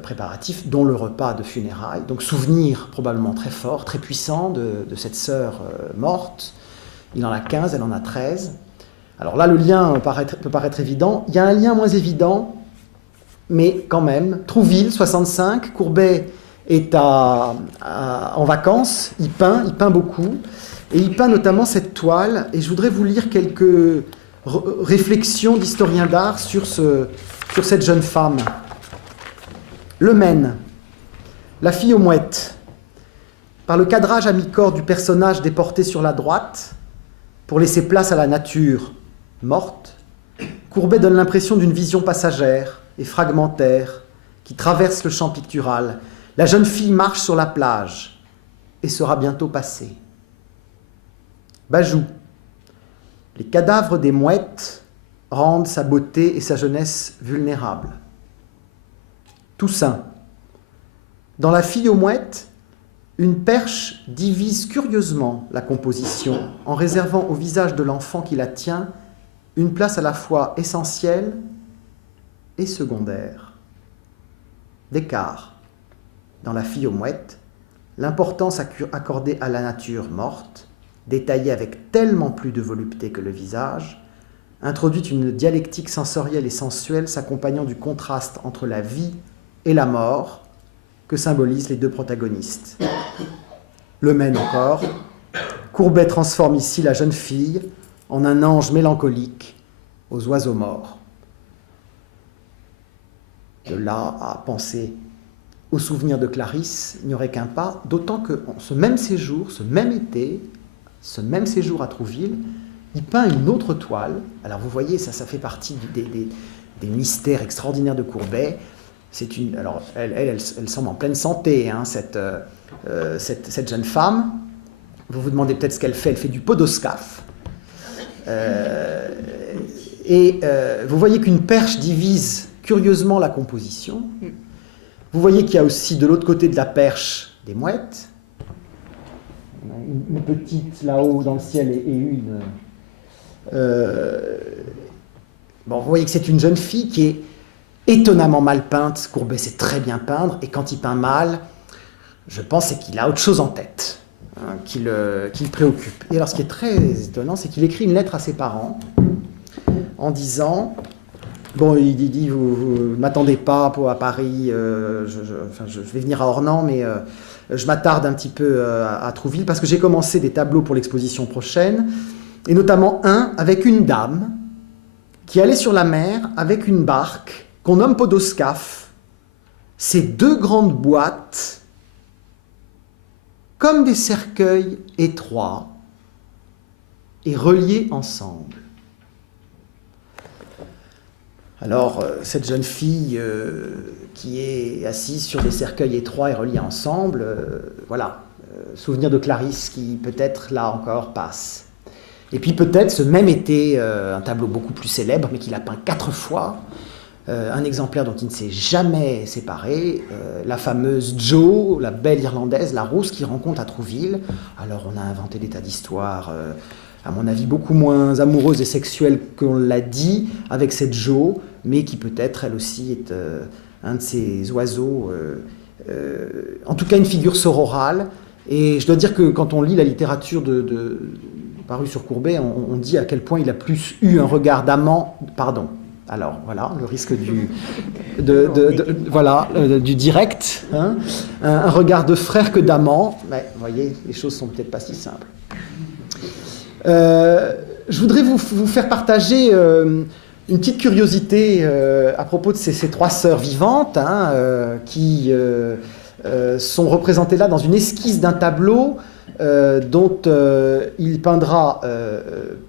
préparatifs, dont le repas de funérailles. Donc souvenir probablement très fort, très puissant de cette sœur morte. Il en a 15, elle en a 13. Alors là, le lien peut paraître évident. Il y a un lien moins évident, mais quand même. Trouville, 65, Courbet est en vacances, il peint beaucoup, et il peint notamment cette toile, et je voudrais vous lire quelques réflexions d'historiens d'art sur cette jeune femme. Le Maine, la fille aux mouettes. Par le cadrage à mi-corps du personnage déporté sur la droite, pour laisser place à la nature morte, Courbet donne l'impression d'une vision passagère et fragmentaire qui traverse le champ pictural. La jeune fille marche sur la plage et sera bientôt passée. Bajou. Les cadavres des mouettes rendent sa beauté et sa jeunesse vulnérables. Toussaint. Dans La fille aux mouettes, une perche divise curieusement la composition en réservant au visage de l'enfant qui la tient une place à la fois essentielle et secondaire. Descartes. Dans La fille aux mouettes, l'importance accordée à la nature morte, détaillée avec tellement plus de volupté que le visage, introduit une dialectique sensorielle et sensuelle s'accompagnant du contraste entre la vie et la mort que symbolisent les deux protagonistes. Le Maine encore, Courbet transforme ici la jeune fille en un ange mélancolique aux oiseaux morts. De là à penser au souvenir de Clarisse, il n'y aurait qu'un pas, d'autant que ce même séjour, ce même été, ce même séjour à Trouville, il peint une autre toile. Alors vous voyez, ça fait partie des mystères extraordinaires de Courbet. Alors elle semble en pleine santé, hein, cette jeune femme. Vous vous demandez peut-être ce qu'elle fait. Elle fait du podoscaphe. Vous voyez qu'une perche divise curieusement la composition. Vous voyez qu'il y a aussi de l'autre côté de la perche des mouettes. Une petite là-haut dans le ciel et une... Bon, vous voyez que c'est une jeune fille qui est étonnamment mal peinte. Courbet sait très bien peindre, et quand il peint mal, je pense c'est qu'il a autre chose en tête, hein, qui le préoccupe. Et alors ce qui est très étonnant, c'est qu'il écrit une lettre à ses parents en disant... Bon, il dit, vous ne m'attendez pas à Paris, je vais venir à Ornans, mais je m'attarde un petit peu à Trouville, parce que j'ai commencé des tableaux pour l'exposition prochaine, et notamment un avec une dame qui allait sur la mer avec une barque qu'on nomme podoscaphe. Ces deux grandes boîtes, comme des cercueils étroits, et reliés ensemble. Alors, cette jeune fille qui est assise sur des cercueils étroits et reliés ensemble, voilà, souvenir de Clarisse qui peut-être là encore passe. Et puis peut-être ce même été, un tableau beaucoup plus célèbre, mais qu'il a peint 4 fois, un exemplaire dont il ne s'est jamais séparé, la fameuse Jo, la belle Irlandaise, la rousse qui rencontre à Trouville. Alors on a inventé des tas d'histoires, à mon avis beaucoup moins amoureuses et sexuelles qu'on l'a dit, avec cette Jo, mais qui peut-être elle aussi est un de ces oiseaux, en tout cas une figure sororale. Et je dois dire que quand on lit la littérature parue sur Courbet, on dit à quel point il a plus eu un regard d'amant, pardon. Alors voilà, le risque du direct, hein, un regard de frère que d'amant. Mais vous voyez, les choses sont peut-être pas si simples. Je voudrais vous faire partager une petite curiosité à propos de ces 3 sœurs vivantes, hein, qui sont représentées là dans une esquisse d'un tableau dont il peindra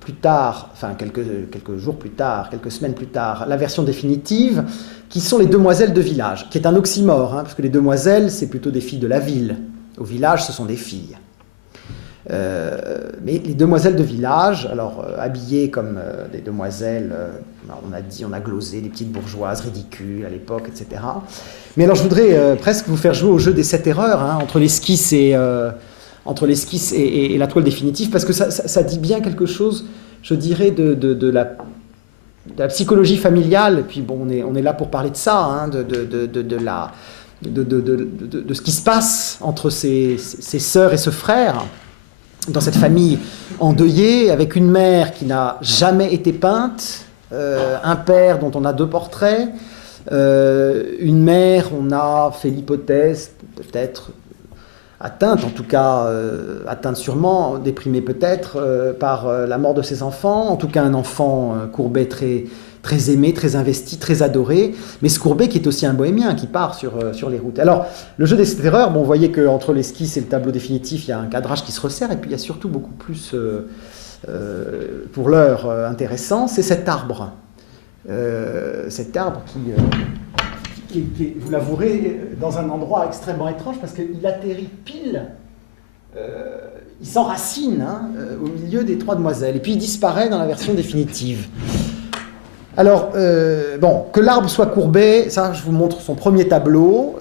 plus tard, enfin quelques jours plus tard, quelques semaines plus tard, la version définitive, qui sont les demoiselles de village, qui est un oxymore, hein, parce que les demoiselles, c'est plutôt des filles de la ville. Au village, ce sont des filles. Mais les demoiselles de village, alors habillées comme des demoiselles, on a glosé, des petites bourgeoises ridicules à l'époque, etc. Mais alors je voudrais presque vous faire jouer au jeu des 7 erreurs, hein, entre l'esquisse et la toile définitive, parce que ça dit bien quelque chose, je dirais, de la psychologie familiale. Et puis bon, on est là pour parler de ça, hein, de ce qui se passe entre ces sœurs et ce frère, dans cette famille endeuillée, avec une mère qui n'a jamais été peinte, un père dont on a 2 portraits, une mère, on a fait l'hypothèse, peut-être atteinte, en tout cas atteinte sûrement, déprimée peut-être par la mort de ses enfants, en tout cas un enfant Courbet très aimé, très investi, très adoré, mais ce Courbet qui est aussi un bohémien, qui part sur les routes. Alors, le jeu des erreurs, bon, vous voyez qu'entre l'esquisse et le tableau définitif, il y a un cadrage qui se resserre, et puis il y a surtout beaucoup plus, pour l'heure, intéressant, c'est cet arbre. Cet arbre qui, vous l'avouerez, dans un endroit extrêmement étrange, parce qu'il atterrit pile, il s'enracine, hein, au milieu des 3 demoiselles, et puis il disparaît dans la version définitive. Alors, que l'arbre soit Courbet, ça, je vous montre son premier tableau.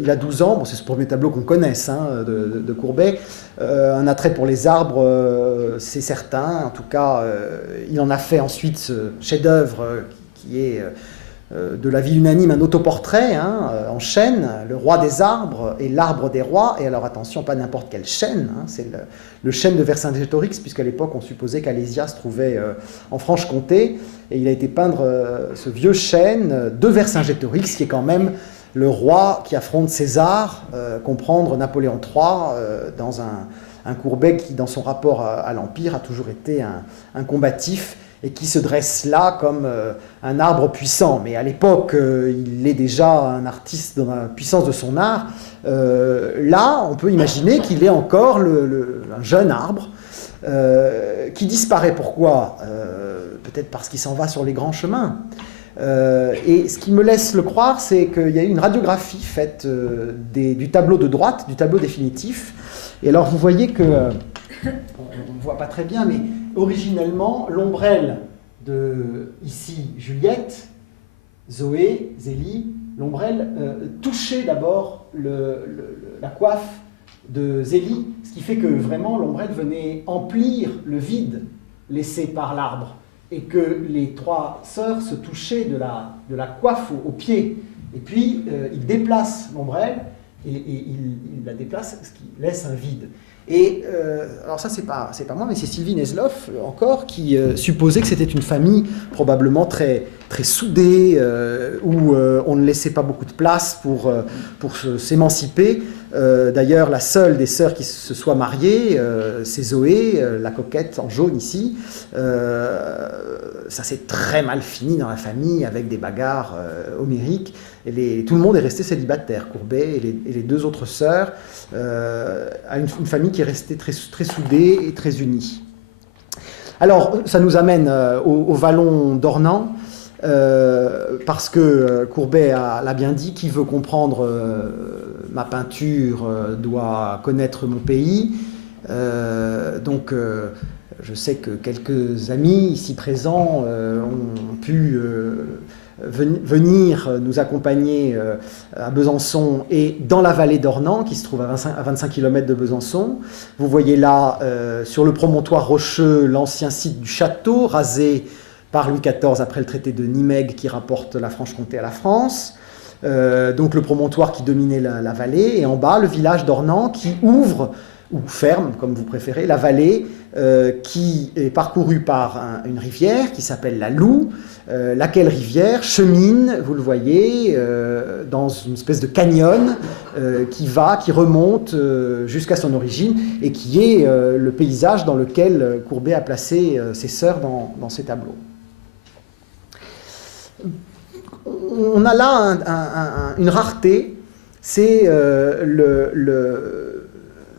Il a 12 ans, bon, c'est ce premier tableau qu'on connaisse, hein, de Courbet. Un attrait pour les arbres, c'est certain. En tout cas, il en a fait ensuite ce chef-d'œuvre qui est de la vie unanime un autoportrait en chêne, le roi des arbres et l'arbre des rois. Et alors attention, pas n'importe quel chêne, c'est le chêne de Vercingétorix, puisqu'à l'époque on supposait qu'Alésia se trouvait en Franche-Comté. Et il a été peindre ce vieux chêne de Vercingétorix, qui est quand même le roi qui affronte César, comprendre Napoléon III, dans un Courbet qui, dans son rapport à l'Empire, a toujours été un combatif, et qui se dresse là comme un arbre puissant. Mais à l'époque, il est déjà un artiste dans la puissance de son art. Là, on peut imaginer qu'il est encore un jeune arbre qui disparaît. Pourquoi ? Peut-être parce qu'il s'en va sur les grands chemins. Et ce qui me laisse le croire, c'est qu'il y a eu une radiographie faite du tableau de droite, du tableau définitif. Et alors, vous voyez que... on ne voit pas très bien, mais originellement, l'ombrelle de, ici, Juliette, Zoé, Zélie, l'ombrelle touchait d'abord la coiffe de Zélie, ce qui fait que vraiment l'ombrelle venait emplir le vide laissé par l'arbre, et que les trois sœurs se touchaient de la coiffe au pied. Et puis, il déplace l'ombrelle, et il la déplace, ce qui laisse un vide. Et alors ça, c'est pas moi, mais c'est Sylvie Nesloff, encore, qui supposait que c'était une famille probablement très, très soudée, où on ne laissait pas beaucoup de place pour s'émanciper. D'ailleurs, la seule des sœurs qui se soit mariée, c'est Zoé, la coquette en jaune ici. Ça s'est très mal fini dans la famille, avec des bagarres homériques. Et tout le monde est resté célibataire, Courbet et les deux autres sœurs, à une famille qui est restée très, très soudée et très unie. Alors, ça nous amène au vallon d'Ornans, parce que Courbet l'a bien dit, qui veut comprendre ma peinture doit connaître mon pays. Donc, je sais que quelques amis ici présents ont pu venir nous accompagner à Besançon et dans la vallée d'Ornans, qui se trouve à 25 km de Besançon. Vous voyez là, sur le promontoire rocheux, l'ancien site du château, rasé par Louis XIV après le traité de Nimègue qui rapporte la Franche-Comté à la France. Donc le promontoire qui dominait la vallée, et en bas, le village d'Ornans qui ouvre, ou ferme, comme vous préférez, la vallée, qui est parcourue par une rivière qui s'appelle la Loue, laquelle rivière chemine, vous le voyez, dans une espèce de canyon qui remonte jusqu'à son origine, et qui est le paysage dans lequel Courbet a placé ses sœurs dans ses tableaux. On a là une rareté, c'est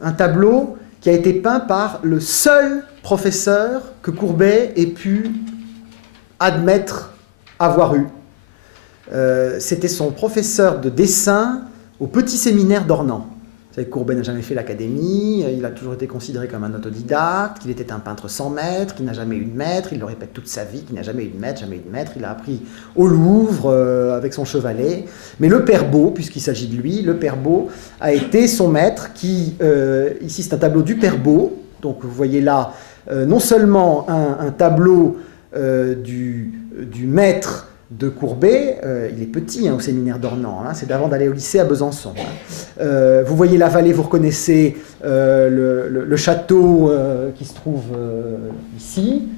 un tableau qui a été peint par le seul professeur que Courbet ait pu admettre avoir eu. C'était son professeur de dessin au petit séminaire d'Ornans. Vous savez que Courbet n'a jamais fait l'académie, il a toujours été considéré comme un autodidacte, qu'il était un peintre sans maître, qu'il n'a jamais eu de maître, il le répète toute sa vie, qu'il n'a jamais eu de maître, il a appris au Louvre avec son chevalet. Mais le Père Beau, puisqu'il s'agit de lui, le Père Beau a été son maître qui, ici c'est un tableau du Père Beau, donc vous voyez là non seulement un tableau du maître de Courbet, il est petit au séminaire d'Ornans, c'est d'avant d'aller au lycée à Besançon. Vous voyez la vallée, vous reconnaissez le château qui se trouve ici.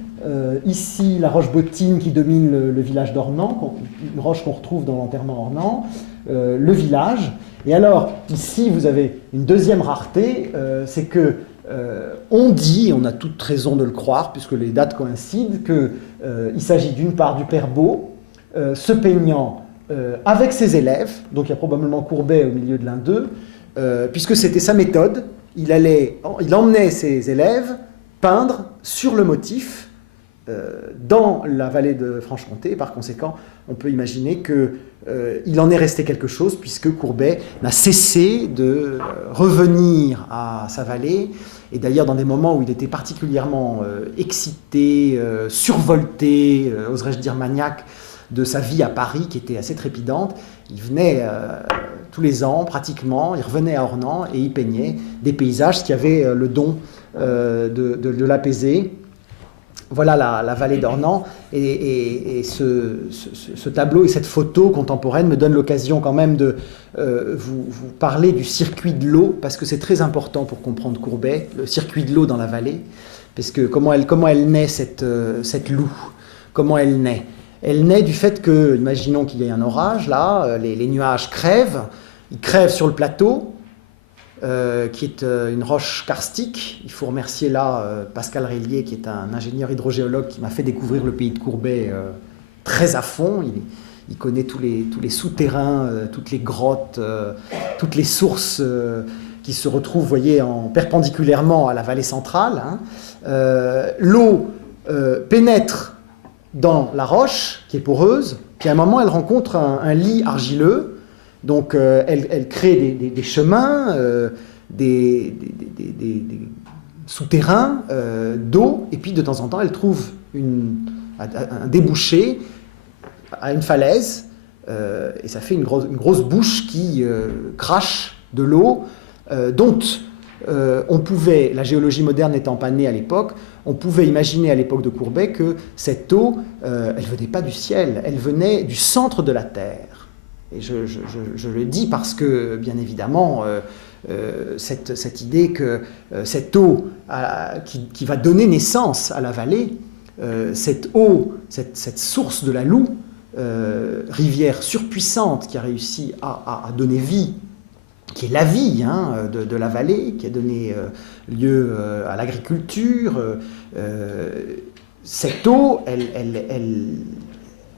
Ici, la roche Bottine qui domine le village d'Ornans, une roche qu'on retrouve dans l'enterrement Ornans, le village. Et alors, ici, vous avez une deuxième rareté, c'est que on dit, on a toute raison de le croire, puisque les dates coïncident, qu'il s'agit d'une part du Père Beau, se peignant avec ses élèves, donc il y a probablement Courbet au milieu de l'un d'eux, puisque c'était sa méthode, il emmenait ses élèves peindre sur le motif dans la vallée de Franche-Comté, et par conséquent, on peut imaginer qu'il en est resté quelque chose, puisque Courbet n'a cessé de revenir à sa vallée, et d'ailleurs dans des moments où il était particulièrement excité, survolté, oserais-je dire maniaque, de sa vie à Paris, qui était assez trépidante, il venait tous les ans, pratiquement, il revenait à Ornans et il peignait des paysages qui avaient le don de l'apaiser. Voilà la vallée d'Ornans, et ce tableau et cette photo contemporaine me donnent l'occasion quand même de vous parler du circuit de l'eau, parce que c'est très important pour comprendre Courbet, le circuit de l'eau dans la vallée, parce que comment elle naît cette Loue, comment elle naît. Elle naît du fait que, imaginons qu'il y ait un orage, là, les nuages crèvent, ils crèvent sur le plateau, qui est une roche karstique. Il faut remercier là Pascal Rélier, qui est un ingénieur hydrogéologue qui m'a fait découvrir le pays de Courbet très à fond. Il connaît tous les souterrains, toutes les grottes, toutes les sources qui se retrouvent, vous voyez, perpendiculairement à la vallée centrale. L'eau pénètre dans la roche, qui est poreuse, puis à un moment, elle rencontre un lit argileux. Donc, elle crée des chemins, des souterrains d'eau, et puis de temps en temps, elle trouve un débouché à une falaise, et ça fait une grosse bouche qui crache de l'eau, dont on pouvait, la géologie moderne n'étant pas née à l'époque, on pouvait imaginer à l'époque de Courbet que cette eau, elle ne venait pas du ciel, elle venait du centre de la Terre. Et je le dis parce que, bien évidemment, cette idée que cette eau qui va donner naissance à la vallée, cette eau, cette source de la Loue, rivière surpuissante qui a réussi à donner vie, qui est la vie de la vallée, qui a donné lieu à l'agriculture, cette eau,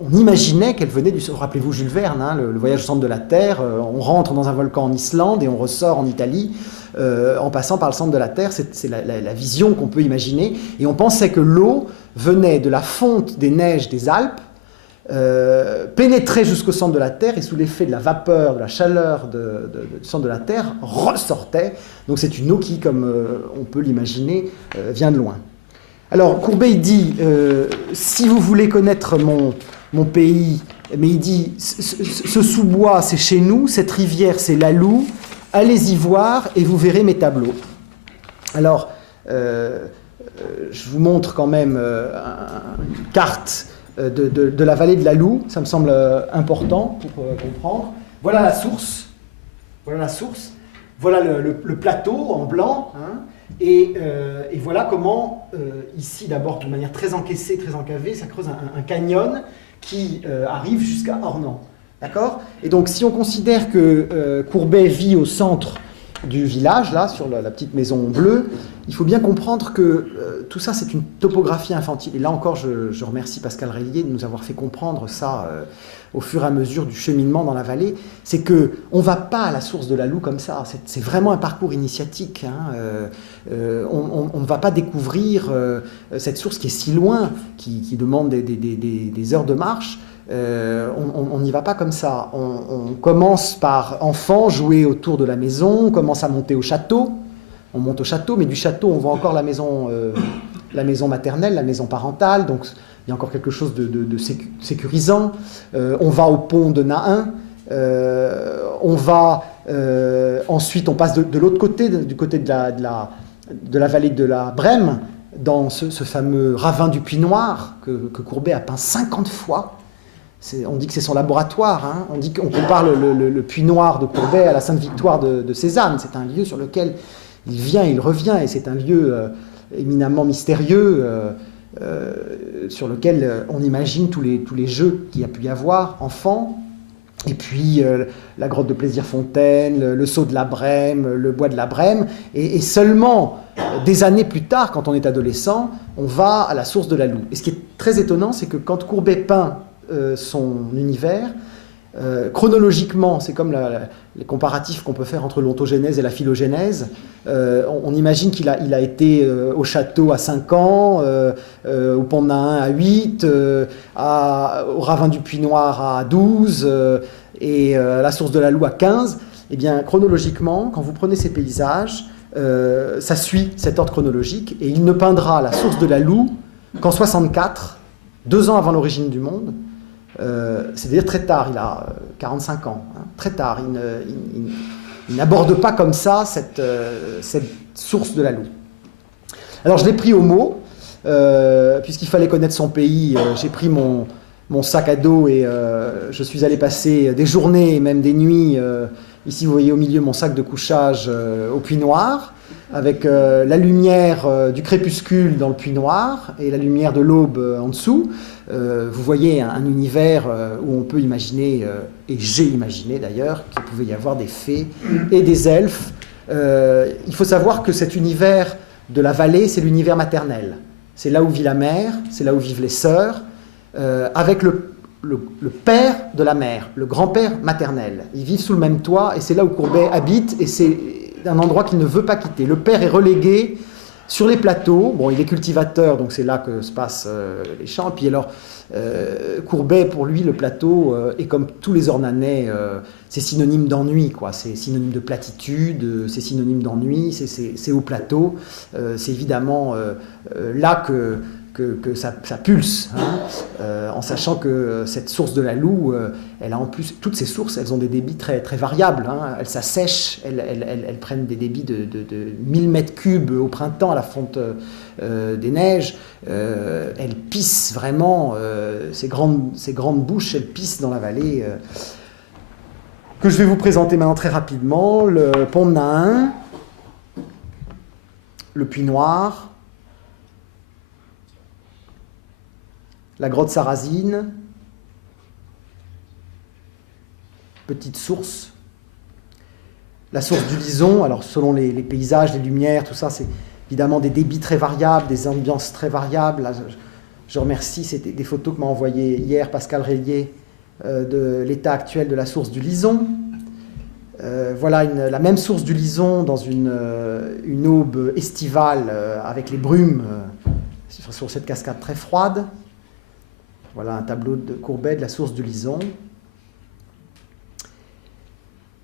on imaginait qu'elle venait du... Rappelez-vous Jules Verne, le voyage au centre de la Terre, on rentre dans un volcan en Islande et on ressort en Italie, en passant par le centre de la Terre, c'est la vision qu'on peut imaginer. Et on pensait que l'eau venait de la fonte des neiges des Alpes, pénétrait jusqu'au centre de la Terre et sous l'effet de la vapeur, de la chaleur du centre de la Terre, ressortait. Donc c'est une eau qui, comme on peut l'imaginer, vient de loin. Alors Courbet il dit, si vous voulez connaître mon pays, mais il dit, ce sous-bois c'est chez nous, cette rivière c'est la Loue, allez-y voir et vous verrez mes tableaux. Alors, je vous montre quand même une carte de la vallée de la Loue, ça me semble important pour comprendre. Voilà la source, voilà le plateau en blanc, et voilà comment, ici d'abord de manière très encaissée, très encavée, ça creuse un canyon qui arrive jusqu'à Ornans. D'accord ? Et donc si on considère que Courbet vit au centre du village, là, sur la petite maison bleue, il faut bien comprendre que tout ça, c'est une topographie infantile. Et là encore, je remercie Pascal Rélier de nous avoir fait comprendre ça au fur et à mesure du cheminement dans la vallée. C'est qu'on ne va pas à la source de la Loue comme ça. C'est vraiment un parcours initiatique. On ne va pas découvrir cette source qui est si loin, qui demande des heures de marche. On n'y va pas comme ça. On commence par enfant, jouer autour de la maison, on commence à monter au château. On monte au château, mais du château, on voit encore la maison maternelle, la maison parentale, donc il y a encore quelque chose de sécurisant. On va au pont de Nahin, ensuite on passe de l'autre côté, du côté de la vallée de la Brême, dans ce fameux ravin du Puy Noir, que Courbet a peint 50 fois. On dit que c'est son laboratoire, on compare le Puy Noir de Courbet à la Sainte-Victoire de Cézanne. C'est un lieu sur lequel il vient, il revient, et c'est un lieu éminemment mystérieux sur lequel on imagine tous les jeux qu'il y a pu y avoir, enfant. Et puis la grotte de Plaisir-Fontaine, le saut de la Brême, le bois de la Brême, et seulement des années plus tard, quand on est adolescent, on va à la source de la Loue. Et ce qui est très étonnant, c'est que quand Courbet peint son univers, chronologiquement, c'est comme les comparatifs qu'on peut faire entre l'ontogénèse et la phylogénèse. On imagine qu'il a été au château à 5 ans, au pont de Nahin à 8, au ravin du Puy Noir à 12, et à la source de la Loue à 15. Eh bien, chronologiquement, quand vous prenez ces paysages, ça suit cet ordre chronologique, et il ne peindra la source de la Loue qu'en 64, 2 ans avant l'origine du monde. C'est-à-dire très tard, il a 45 ans, très tard, il n'aborde pas comme ça cette source de la Loue. Alors je l'ai pris au mot, puisqu'il fallait connaître son pays, j'ai pris mon sac à dos et je suis allé passer des journées et même des nuits. Ici, vous voyez au milieu mon sac de couchage au Puy Noir, avec la lumière du crépuscule dans le Puy Noir et la lumière de l'aube en dessous. Vous voyez un univers où on peut imaginer, et j'ai imaginé d'ailleurs, qu'il pouvait y avoir des fées et des elfes. Il faut savoir que cet univers de la vallée, c'est l'univers maternel. C'est là où vit la mère, c'est là où vivent les sœurs, avec le père de la mère, le grand-père maternel. Ils vivent sous le même toit et c'est là où Courbet habite et c'est un endroit qu'il ne veut pas quitter. Le père est relégué sur les plateaux. Bon, il est cultivateur, donc c'est là que se passent les champs. Et puis alors, Courbet, pour lui, le plateau est comme tous les Ornanais, c'est synonyme d'ennui, quoi. C'est synonyme de platitude, c'est synonyme d'ennui, c'est au plateau. C'est évidemment là que ça pulse, hein, en sachant que cette source de la Loue, elle a en plus, toutes ces sources, elles ont des débits très, très variables, hein. Elles s'assèchent, elles prennent des débits de 1000 mètres cubes au printemps à la fonte des neiges, elles pissent vraiment, ces grandes bouches, elles pissent dans la vallée, que je vais vous présenter maintenant très rapidement. Le pont de Nain, le Puy Noir, la grotte Sarrasine, petite source, la source du Lison. Alors selon les paysages, les lumières, tout ça, c'est évidemment des débits très variables, des ambiances très variables. Là, je remercie, c'était des photos que m'a envoyées hier Pascal Rayet de l'état actuel de la source du Lison. Voilà la même source du Lison dans une aube estivale avec les brumes sur cette cascade très froide. Voilà un tableau de Courbet de la source du Lison.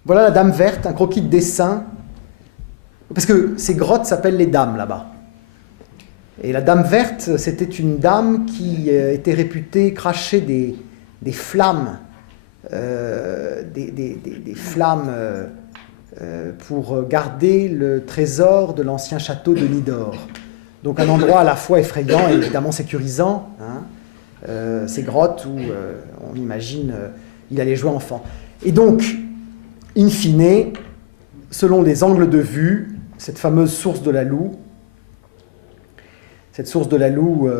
Voilà la Dame Verte, un croquis de dessin. Parce que ces grottes s'appellent les Dames là-bas. Et la Dame Verte, c'était une dame qui était réputée cracher des flammes, des flammes pour garder le trésor de l'ancien château de Nidor. Donc un endroit à la fois effrayant et évidemment sécurisant, hein. Ces grottes où on imagine il allait jouer enfant. Et donc, in fine, selon les angles de vue, cette fameuse source de la Loue, cette source de la Loue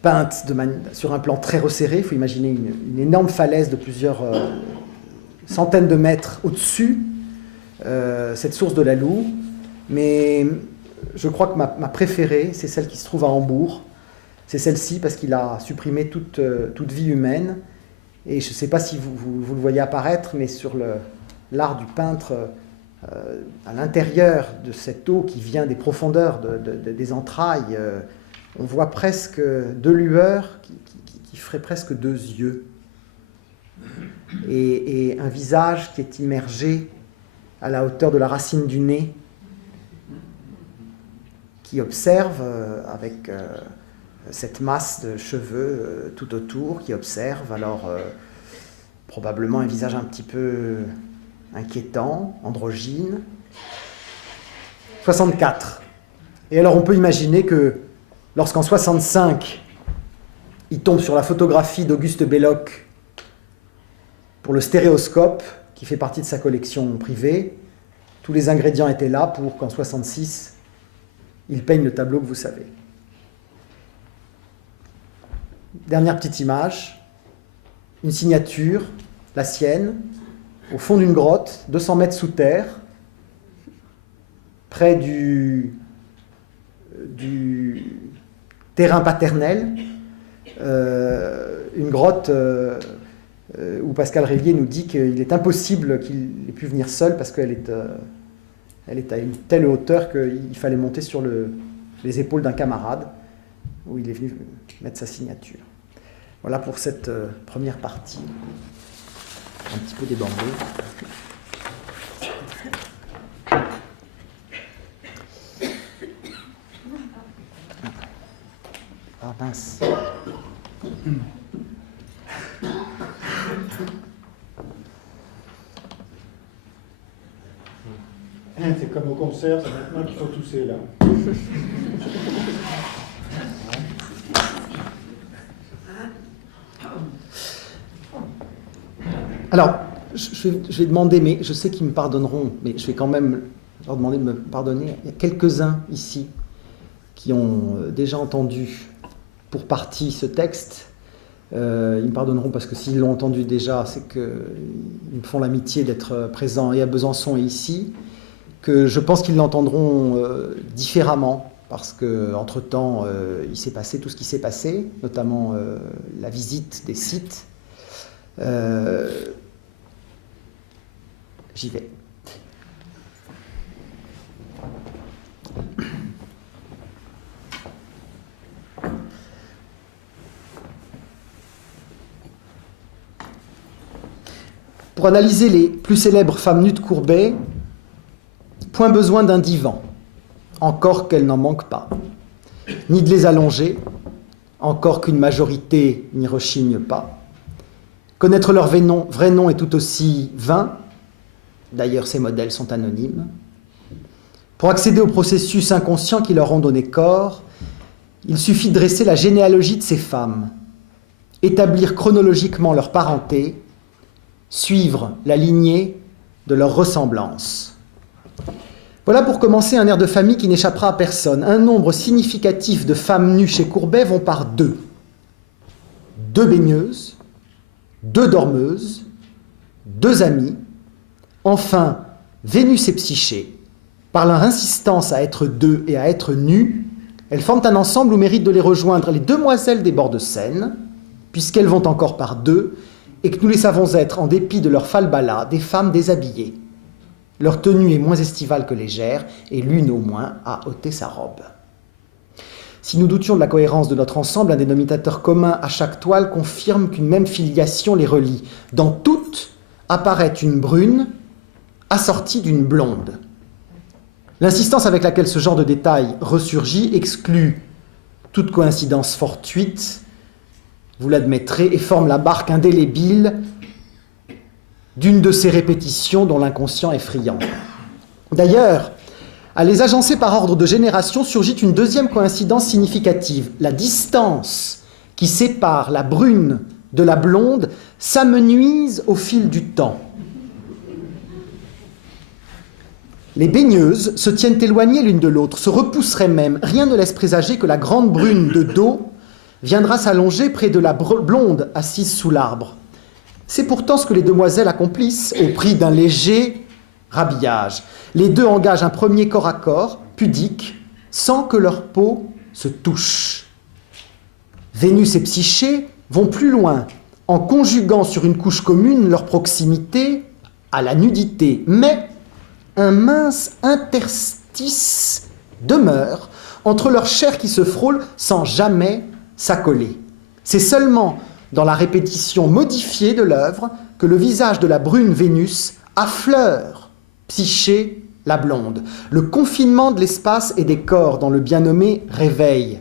peinte sur un plan très resserré, il faut imaginer une énorme falaise de plusieurs centaines de mètres au-dessus, cette source de la Loue, mais je crois que ma préférée, c'est celle qui se trouve à Hambourg. C'est celle-ci parce qu'il a supprimé toute vie humaine. Et je ne sais pas si vous le voyez apparaître, mais sur l'art du peintre, à l'intérieur de cette eau qui vient des profondeurs des entrailles, on voit presque deux lueurs qui feraient presque deux yeux. Et un visage qui est immergé à la hauteur de la racine du nez, qui observe avec cette masse de cheveux tout autour, qui observe, alors probablement un visage un petit peu inquiétant, androgyne. 64. Et alors on peut imaginer que lorsqu'en 65, il tombe sur la photographie d'Auguste Belloc pour le stéréoscope, qui fait partie de sa collection privée, tous les ingrédients étaient là pour qu'en 66, il peigne le tableau que vous savez. Dernière petite image, une signature, la sienne, au fond d'une grotte, 200 mètres sous terre, près du terrain paternel, une grotte où Pascal Rayet nous dit qu'il est impossible qu'il ait pu venir seul parce qu'elle est à une telle hauteur qu'il fallait monter sur les épaules d'un camarade, où il est venu mettre sa signature. Voilà pour cette première partie, un petit peu débordée. Ah mince. C'est comme au concert, c'est maintenant qu'il faut tousser là. Alors, je vais demander, mais je sais qu'ils me pardonneront, mais je vais quand même leur demander de me pardonner. Il y a quelques-uns ici qui ont déjà entendu pour partie ce texte. Ils me pardonneront parce que s'ils l'ont entendu déjà, c'est qu'ils me font l'amitié d'être présents et à Besançon et ici, que je pense qu'ils l'entendront différemment, parce qu'entre-temps, il s'est passé tout ce qui s'est passé, notamment la visite des sites. J'y vais. Pour analyser les plus célèbres femmes nues de Courbet, point besoin d'un divan, encore qu'elles n'en manquent pas, ni de les allonger, encore qu'une majorité n'y rechigne pas. Connaître leur vrai nom est tout aussi vain, d'ailleurs ces modèles sont anonymes. Pour accéder au processus inconscient qui leur ont donné corps, il suffit de dresser la généalogie de ces femmes, établir chronologiquement leur parenté, suivre la lignée de leur ressemblance. Voilà pour commencer un air de famille qui n'échappera à personne. Un nombre significatif de femmes nues chez Courbet vont par deux. 2 baigneuses, 2 dormeuses, 2 amies, enfin Vénus et Psyché. Par leur insistance à être 2 et à être nues, elles forment un ensemble où méritent de les rejoindre les demoiselles des bords de Seine, puisqu'elles vont encore par 2, et que nous les savons être, en dépit de leur falbala, des femmes déshabillées. Leur tenue est moins estivale que légère, et l'une au moins a ôté sa robe. Si nous doutions de la cohérence de notre ensemble, un dénominateur commun à chaque toile confirme qu'une même filiation les relie. Dans toutes apparaît une brune assortie d'une blonde. L'insistance avec laquelle ce genre de détail ressurgit exclut toute coïncidence fortuite, vous l'admettrez, et forme la marque indélébile d'une de ces répétitions dont l'inconscient est friand. D'ailleurs, à les agencer par ordre de génération, surgit une deuxième coïncidence significative. La distance qui sépare la brune de la blonde s'amenuise au fil du temps. Les baigneuses se tiennent éloignées l'une de l'autre, se repousseraient même. Rien ne laisse présager que la grande brune de dos viendra s'allonger près de la blonde assise sous l'arbre. C'est pourtant ce que les demoiselles accomplissent au prix d'un léger rhabillage. Les deux engagent un premier corps à corps, pudique, sans que leur peau se touche. Vénus et Psyché vont plus loin, en conjuguant sur une couche commune leur proximité à la nudité. Mais un mince interstice demeure entre leurs chairs qui se frôlent sans jamais s'accoler. C'est seulement dans la répétition modifiée de l'œuvre que le visage de la brune Vénus affleure Psyché la blonde. Le confinement de l'espace et des corps dans le bien nommé réveil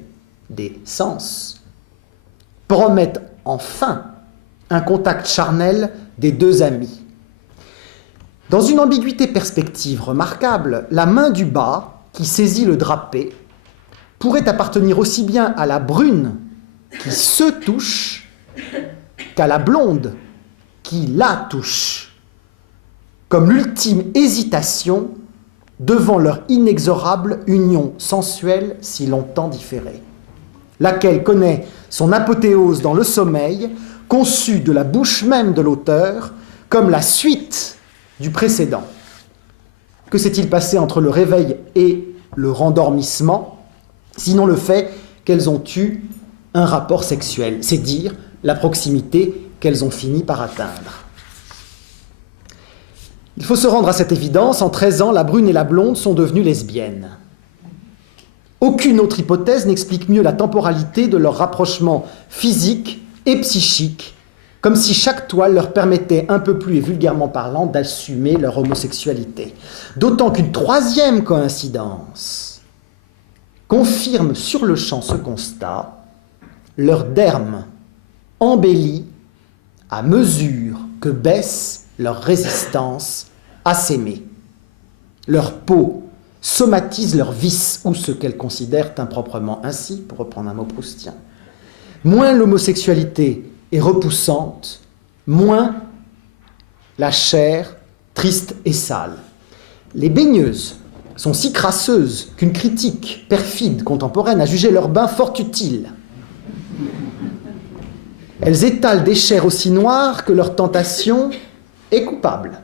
des sens promettent enfin un contact charnel des 2 amies. Dans une ambiguïté perspective remarquable, la main du bas, qui saisit le drapé, pourrait appartenir aussi bien à la brune qui se touche qu'à la blonde qui la touche, comme l'ultime hésitation devant leur inexorable union sensuelle si longtemps différée, laquelle connaît son apothéose dans le sommeil, conçue de la bouche même de l'auteur comme la suite du précédent. Que s'est-il passé entre le réveil et le rendormissement, sinon le fait qu'elles ont eu un rapport sexuel, c'est dire la proximité qu'elles ont fini par atteindre. Il faut se rendre à cette évidence, en 13 ans, la brune et la blonde sont devenues lesbiennes. Aucune autre hypothèse n'explique mieux la temporalité de leur rapprochement physique et psychique, comme si chaque toile leur permettait, un peu plus et vulgairement parlant, d'assumer leur homosexualité. D'autant qu'une troisième coïncidence confirme sur le champ ce constat, leur derme embellit à mesure que baisse leur résistance à s'aimer. Leur peau somatise leurs vices ou ce qu'elles considèrent improprement ainsi, pour reprendre un mot proustien. Moins l'homosexualité est repoussante, moins la chair triste et sale. Les baigneuses sont si crasseuses qu'une critique perfide contemporaine a jugé leur bain fort utile. Elles étalent des chairs aussi noires que leur tentation est coupable.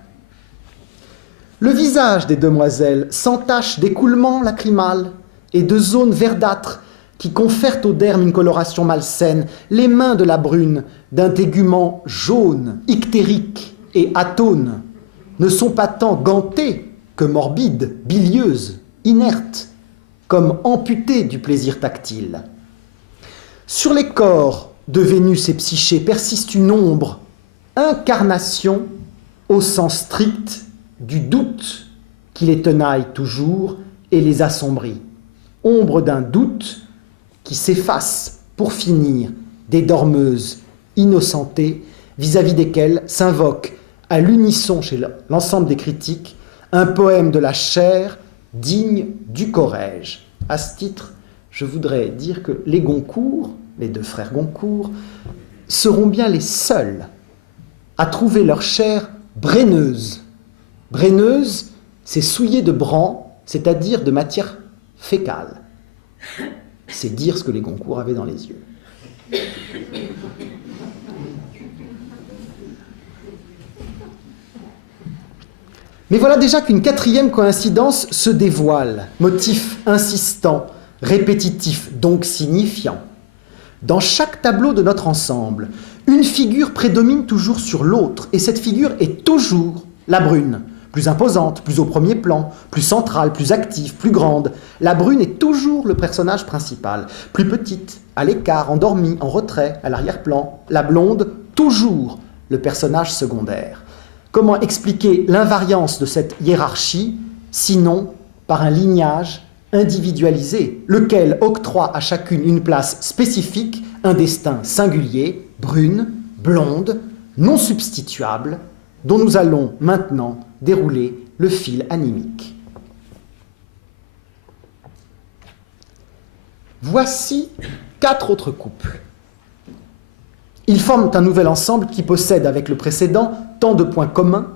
Le visage des demoiselles s'entache d'écoulements lacrymales et de zones verdâtres qui confèrent au derme une coloration malsaine. Les mains de la brune, d'un tégument jaune, ictérique et atone, ne sont pas tant gantées que morbides, bilieuses, inertes, comme amputées du plaisir tactile. Sur les corps de Vénus et Psyché persiste une ombre, incarnation au sens strict du doute qui les tenaille toujours et les assombrit. Ombre d'un doute qui s'efface pour finir des dormeuses innocentées vis-à-vis desquelles s'invoque à l'unisson chez l'ensemble des critiques un poème de la chair digne du Corrège. À ce titre, je voudrais dire que les Goncourt, les deux frères Goncourt, seront bien les seuls à trouver leur chair brenneuse. Brenneuse, c'est souillé de bran, c'est-à-dire de matière fécale. C'est dire ce que les Goncourt avaient dans les yeux. Mais voilà déjà qu'une quatrième coïncidence se dévoile, motif insistant, répétitif, donc signifiant. Dans chaque tableau de notre ensemble, une figure prédomine toujours sur l'autre, et cette figure est toujours la brune, plus imposante, plus au premier plan, plus centrale, plus active, plus grande. La brune est toujours le personnage principal, plus petite, à l'écart, endormie, en retrait, à l'arrière-plan. La blonde, toujours le personnage secondaire. Comment expliquer l'invariance de cette hiérarchie, sinon par un lignage individualisé, lequel octroie à chacune une place spécifique, un destin singulier, brune, blonde, non substituable, dont nous allons maintenant dérouler le fil animique. Voici 4 autres couples. Ils forment un nouvel ensemble qui possède avec le précédent tant de points communs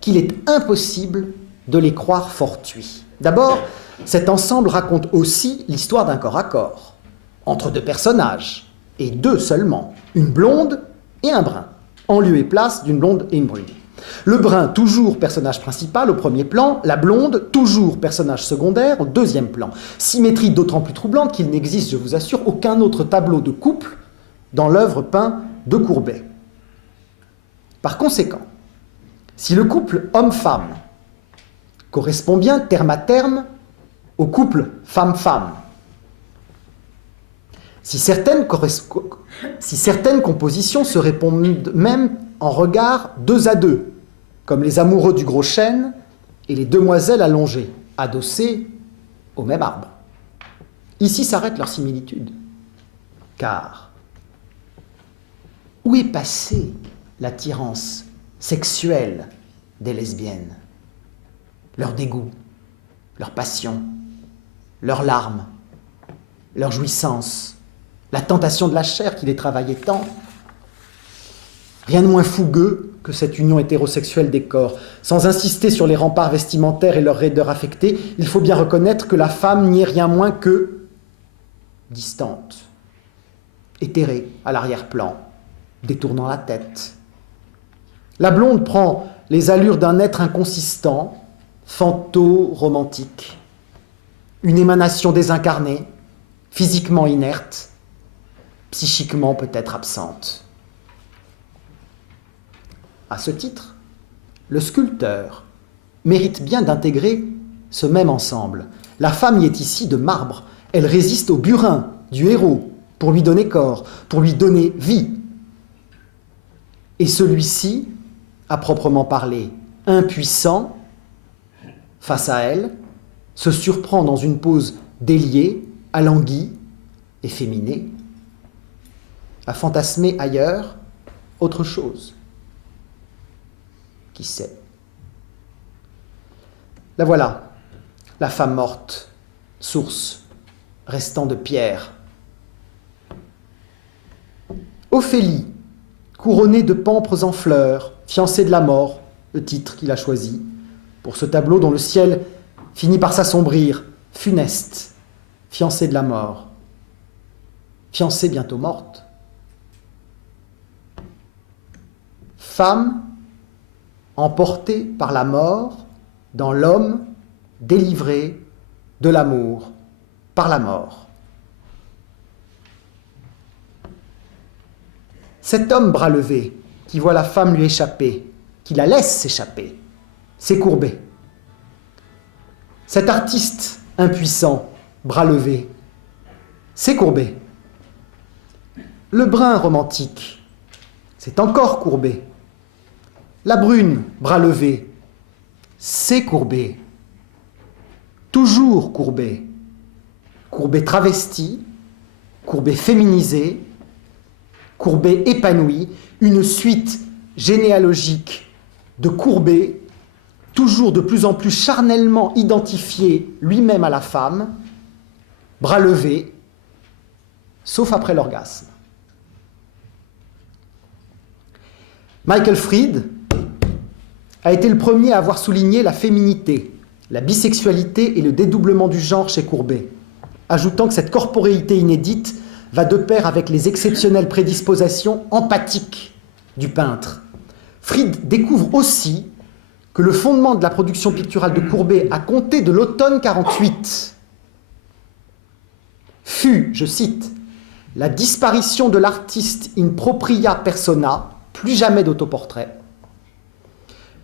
qu'il est impossible de les croire fortuits. D'abord, cet ensemble raconte aussi l'histoire d'un corps à corps, entre deux personnages, et deux seulement, une blonde et un brun, en lieu et place d'une blonde et une brune. Le brun, toujours personnage principal au premier plan, la blonde, toujours personnage secondaire au deuxième plan. Symétrie d'autant plus troublante qu'il n'existe, je vous assure, aucun autre tableau de couple dans l'œuvre peinte de Courbet. Par conséquent, si le couple homme-femme correspond bien terme à terme au couple femme-femme, si certaines compositions se répondent même en regard 2 à 2, comme les amoureux du gros chêne et les demoiselles allongées, adossées au même arbre. Ici s'arrête leur similitude, car où est passée l'attirance sexuelle des lesbiennes? Leur dégoût, leur passion, leurs larmes, leur jouissance, la tentation de la chair qui les travaillait tant. Rien de moins fougueux que cette union hétérosexuelle des corps. Sans insister sur les remparts vestimentaires et leur raideur affectée, il faut bien reconnaître que la femme n'y est rien moins que distante, éthérée à l'arrière-plan, détournant la tête. La blonde prend les allures d'un être inconsistant, fanto-romantique, une émanation désincarnée, physiquement inerte, psychiquement peut-être absente. À ce titre, le sculpteur mérite bien d'intégrer ce même ensemble. La femme y est ici de marbre, elle résiste au burin du héros pour lui donner corps, pour lui donner vie. Et celui-ci, à proprement parler, impuissant, face à elle, se surprend dans une pose déliée, alanguie, efféminée, à fantasmer ailleurs autre chose. Qui sait? La voilà, la femme morte, source, restant de pierre. Ophélie, couronnée de pampres en fleurs, fiancée de la mort, le titre qu'il a choisi, pour ce tableau dont le ciel finit par s'assombrir, funeste, fiancée de la mort, fiancée bientôt morte. Femme emportée par la mort dans l'homme délivré de l'amour par la mort. Cet homme bras levé qui voit la femme lui échapper, qui la laisse s'échapper, c'est Courbet. Cet artiste impuissant, bras levé, c'est Courbet. Le brun romantique, c'est encore Courbet. La brune, bras levé, c'est Courbet. Toujours Courbet. Courbet travesti, Courbet féminisé, Courbet épanoui, une suite généalogique de Courbet, toujours de plus en plus charnellement identifié lui-même à la femme, bras levés, sauf après l'orgasme. Michael Fried a été le premier à avoir souligné la féminité, la bisexualité et le dédoublement du genre chez Courbet, ajoutant que cette corporéité inédite va de pair avec les exceptionnelles prédispositions empathiques du peintre. Fried découvre aussi que le fondement de la production picturale de Courbet à compter de l'automne 48 fut, je cite, « la disparition de l'artiste in propria persona, plus jamais d'autoportrait,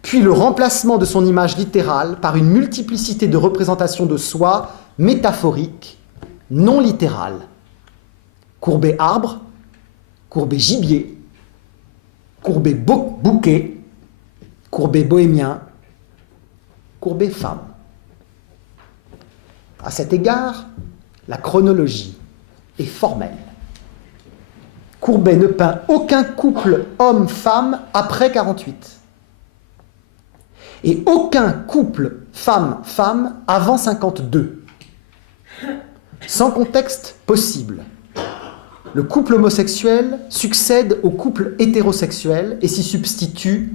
puis le remplacement de son image littérale par une multiplicité de représentations de soi métaphoriques, non littérales. Courbet arbre, Courbet gibier, Courbet bouquet, Courbet bohémien, Courbet femme. À cet égard, la chronologie est formelle. Courbet ne peint aucun couple homme-femme après 48 et aucun couple femme-femme avant 52. Sans contexte possible. Le couple homosexuel succède au couple hétérosexuel et s'y substitue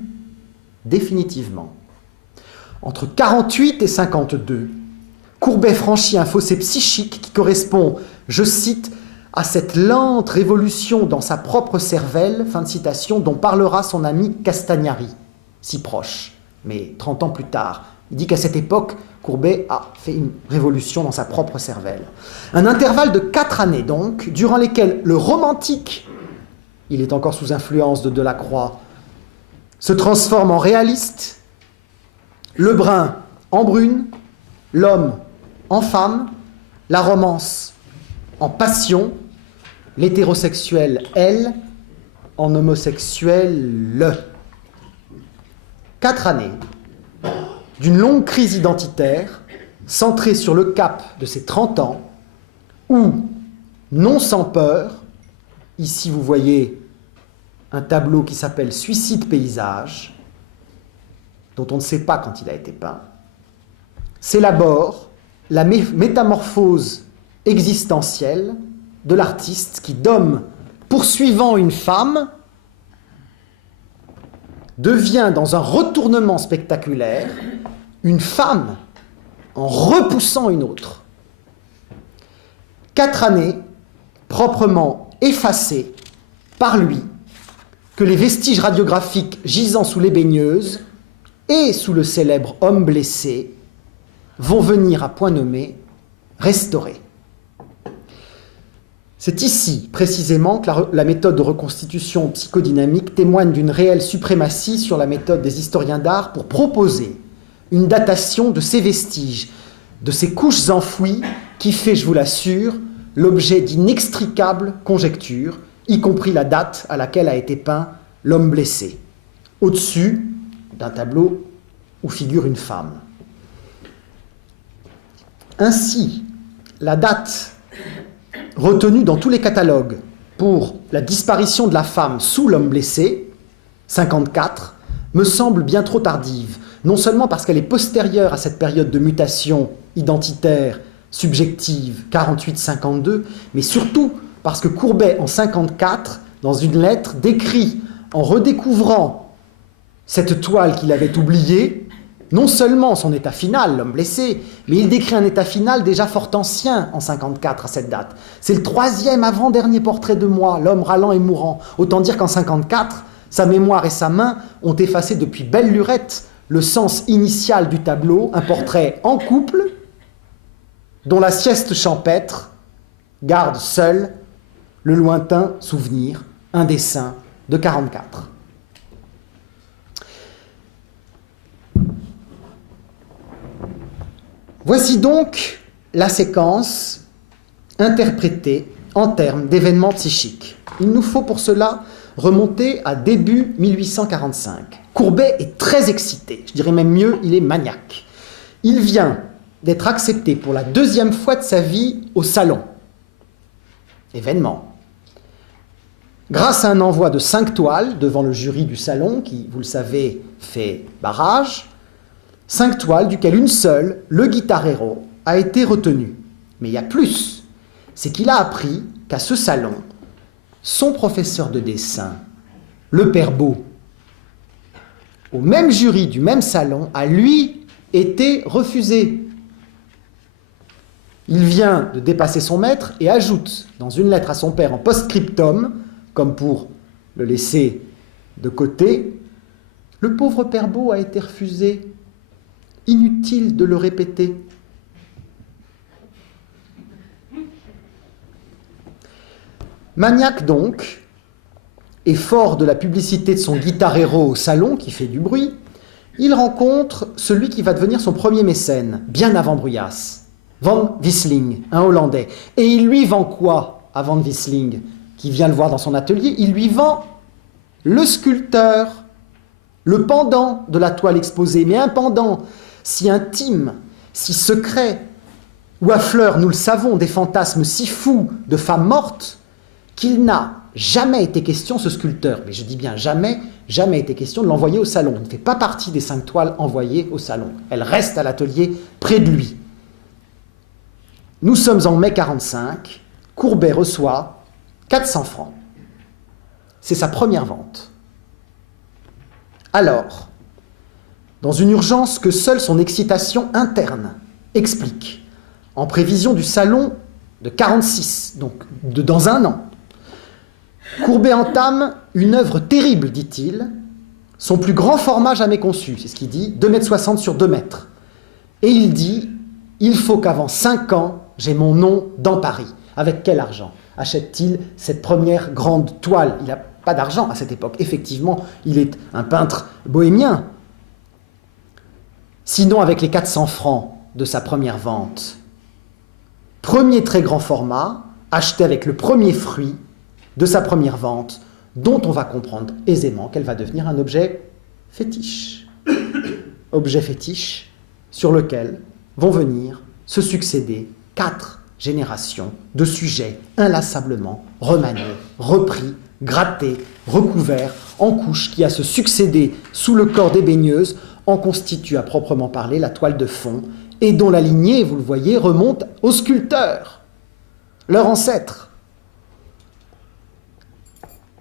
définitivement. Entre 48 et 52, Courbet franchit un fossé psychique qui correspond, je cite, à cette lente révolution dans sa propre cervelle, fin de citation, dont parlera son ami Castagnari, si proche, mais 30 ans plus tard. Il dit qu'à cette époque, Courbet a fait une révolution dans sa propre cervelle. Un intervalle de 4 années, donc, durant lesquelles le romantique, il est encore sous influence de Delacroix, se transforme en réaliste, le brun en brune, l'homme en femme, la romance en passion, l'hétérosexuel, elle, en homosexuel, le. 4 années d'une longue crise identitaire centrée sur le cap de ses 30 ans où, non sans peur, ici vous voyez un tableau qui s'appelle Suicide paysage, dont on ne sait pas quand il a été peint, s'élabore la métamorphose existentielle de l'artiste qui, d'homme poursuivant une femme, devient dans un retournement spectaculaire une femme en repoussant une autre. 4 années proprement effacées par lui, que les vestiges radiographiques gisant sous les baigneuses et sous le célèbre homme blessé vont venir à point nommé restaurer. C'est ici, précisément, que la méthode de reconstitution psychodynamique témoigne d'une réelle suprématie sur la méthode des historiens d'art pour proposer une datation de ces vestiges, de ces couches enfouies qui fait, je vous l'assure, l'objet d'inextricables conjectures, y compris la date à laquelle a été peint l'homme blessé, au-dessus d'un tableau où figure une femme. Ainsi, la date retenue dans tous les catalogues pour la disparition de la femme sous l'homme blessé, 54, me semble bien trop tardive, non seulement parce qu'elle est postérieure à cette période de mutation identitaire, subjective, 48-52, mais surtout parce que Courbet, en 54, dans une lettre, décrit, en redécouvrant cette toile qu'il avait oubliée, non seulement son état final, l'homme blessé, mais il décrit un état final déjà fort ancien en 54 à cette date. C'est le 3e avant-dernier portrait de moi, l'homme râlant et mourant. Autant dire qu'en 54, sa mémoire et sa main ont effacé depuis belle lurette le sens initial du tableau, un portrait en couple, dont la sieste champêtre garde seul le lointain souvenir, un dessin de 44. Voici donc la séquence interprétée en termes d'événements psychiques. Il nous faut pour cela remonter à début 1845. Courbet est très excité, je dirais même mieux, il est maniaque. Il vient d'être accepté pour la 2e fois de sa vie au Salon. Événement. Grâce à un envoi de 5 toiles devant le jury du Salon, qui, vous le savez, fait barrage, 5 toiles duquel une seule, le guitarero, a été retenue. Mais il y a plus, c'est qu'il a appris qu'à ce salon, son professeur de dessin, le père Beau, au même jury du même salon, a lui été refusé. Il vient de dépasser son maître et ajoute dans une lettre à son père en post-scriptum, comme pour le laisser de côté, le pauvre père Beau a été refusé. Inutile de le répéter. Maniaque donc, et fort de la publicité de son guitarero au salon qui fait du bruit, il rencontre celui qui va devenir son premier mécène, bien avant Bruyas, Van Wisseling, un Hollandais. Et il lui vend quoi à Van Wisseling, qui vient le voir dans son atelier? Il lui vend le sculpteur, le pendant de la toile exposée, mais un pendant si intime, si secret, où affleurent, nous le savons, des fantasmes si fous de femmes mortes, qu'il n'a jamais été question, ce sculpteur, mais je dis bien jamais, jamais été question de l'envoyer au salon. Il ne fait pas partie des 5 toiles envoyées au salon. Elle reste à l'atelier près de lui. Nous sommes en mai 45, Courbet reçoit 400 francs. C'est sa première vente. Alors, dans une urgence que seule son excitation interne explique, en prévision du salon de 46, donc dans un an, Courbet entame une œuvre terrible, dit-il, son plus grand format jamais conçu, c'est ce qu'il dit, 2,60 m sur 2 mètres. Et il dit, il faut qu'avant 5 ans, j'ai mon nom dans Paris. Avec quel argent achète-t-il cette première grande toile? Il n'a pas d'argent à cette époque. Effectivement, il est un peintre bohémien. Sinon, avec les 400 francs de sa première vente, premier très grand format, acheté avec le premier fruit de sa première vente, dont on va comprendre aisément qu'elle va devenir un objet fétiche. Objet fétiche sur lequel vont venir se succéder 4 générations de sujets inlassablement remaniés, repris, grattés, recouverts, en couches, qui à se succéder sous le corps des baigneuses en constitue à proprement parler la toile de fond, et dont la lignée, vous le voyez, remonte aux sculpteurs, leur ancêtre.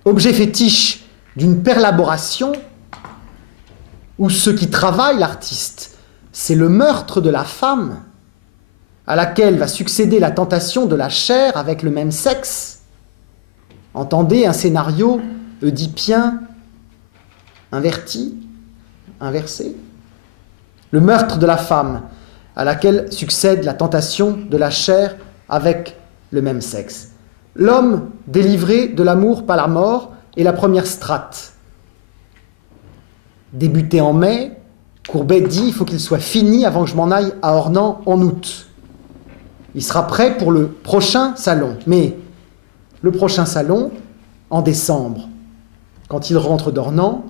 Objet fétiche d'une perlaboration où ce qui travaille l'artiste, c'est le meurtre de la femme, à laquelle va succéder la tentation de la chair avec le même sexe. Entendez un scénario oedipien inversé. Le meurtre de la femme, à laquelle succède la tentation de la chair avec le même sexe. L'homme délivré de l'amour par la mort est la première strate. Débuté en mai, Courbet dit il faut qu'il soit fini avant que je m'en aille à Ornans en août. Il sera prêt pour le prochain salon. Mais le prochain salon, en décembre, quand il rentre d'Ornans,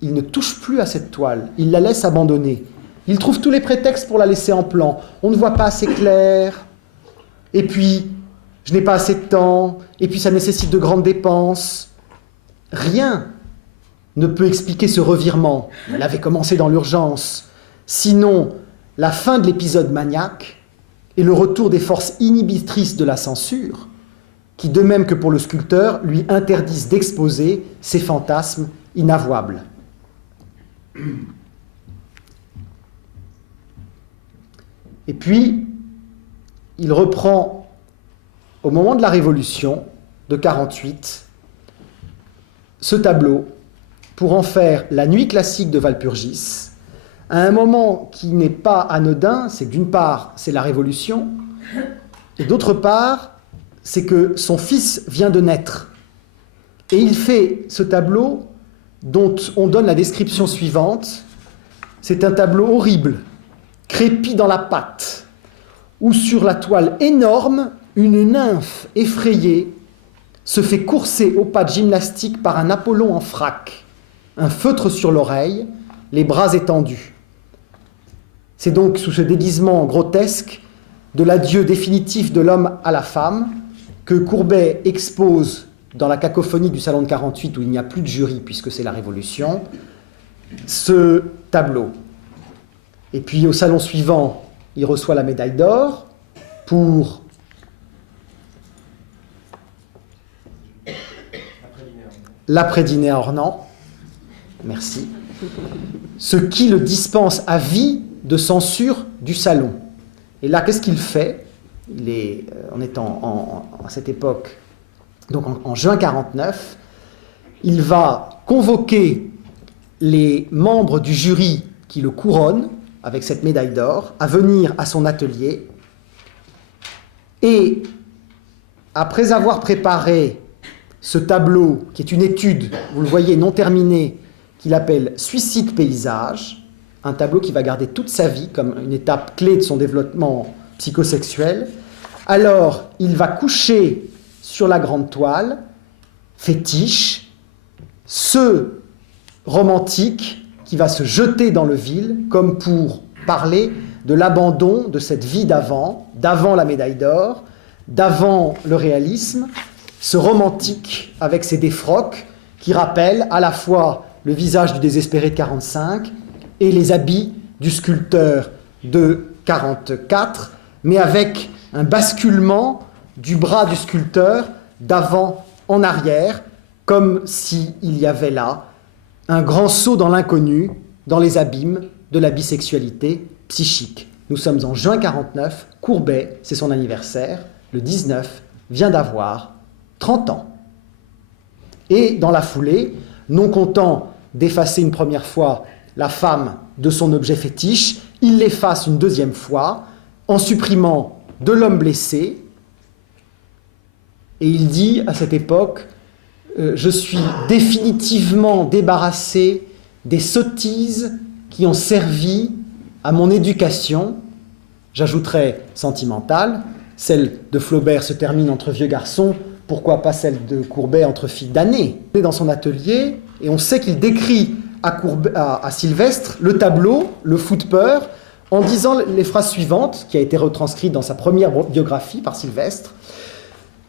il ne touche plus à cette toile. Il la laisse abandonner. Il trouve tous les prétextes pour la laisser en plan. On ne voit pas assez clair. Et puis, je n'ai pas assez de temps. Et puis, ça nécessite de grandes dépenses. Rien ne peut expliquer ce revirement. Il avait commencé dans l'urgence. Sinon, la fin de l'épisode maniaque et le retour des forces inhibitrices de la censure, qui, de même que pour le sculpteur, lui interdisent d'exposer ses fantasmes inavouables. Et puis, il reprend, au moment de la Révolution de 1948, ce tableau pour en faire la nuit classique de Walpurgis, à un moment qui n'est pas anodin. C'est que d'une part, c'est la Révolution, et d'autre part, c'est que son fils vient de naître. Et il fait ce tableau dont on donne la description suivante. C'est un tableau horrible, crépi dans la pâte, où sur la toile énorme, une nymphe effrayée se fait courser au pas de gymnastique par un Apollon en frac, un feutre sur l'oreille, les bras étendus. C'est donc sous ce déguisement grotesque de l'adieu définitif de l'homme à la femme que Courbet expose dans la cacophonie du Salon de 48, où il n'y a plus de jury puisque c'est la Révolution, ce tableau. Et puis au salon suivant, il reçoit la médaille d'or pour l'après-dîner à Ornans. Merci. Ce qui le dispense à vie de censure du salon. Et là, qu'est-ce qu'il fait? On est à cette époque, donc en juin 1949, il va convoquer les membres du jury qui le couronnent avec cette médaille d'or à venir à son atelier. Et après avoir préparé ce tableau, qui est une étude, vous le voyez, non terminée, qu'il appelle « Suicide paysage », un tableau qui va garder toute sa vie comme une étape clé de son développement psychosexuel, alors il va coucher sur la grande toile, fétiche, ce romantique qui va se jeter dans le vide, comme pour parler de l'abandon de cette vie d'avant la médaille d'or, d'avant le réalisme, ce romantique avec ses défroques qui rappellent à la fois le visage du désespéré de 1945 et les habits du sculpteur de 1944, mais avec un basculement du bras du sculpteur d'avant en arrière, comme s'il y avait là un grand saut dans l'inconnu, dans les abîmes de la bisexualité psychique. Nous sommes en juin 1949, Courbet, c'est son anniversaire, le 19, vient d'avoir 30 ans. Et dans la foulée, non content d'effacer une première fois la femme de son objet fétiche, il l'efface une deuxième fois en supprimant de l'homme blessé. Et il dit à cette époque, je suis définitivement débarrassé des sottises qui ont servi à mon éducation. J'ajouterais sentimentale, celle de Flaubert se termine entre vieux garçons, pourquoi pas celle de Courbet entre filles damnées. On est dans son atelier et on sait qu'il décrit à Sylvestre le tableau, le fou de peur, en disant les phrases suivantes, qui a été retranscrite dans sa première biographie par Sylvestre.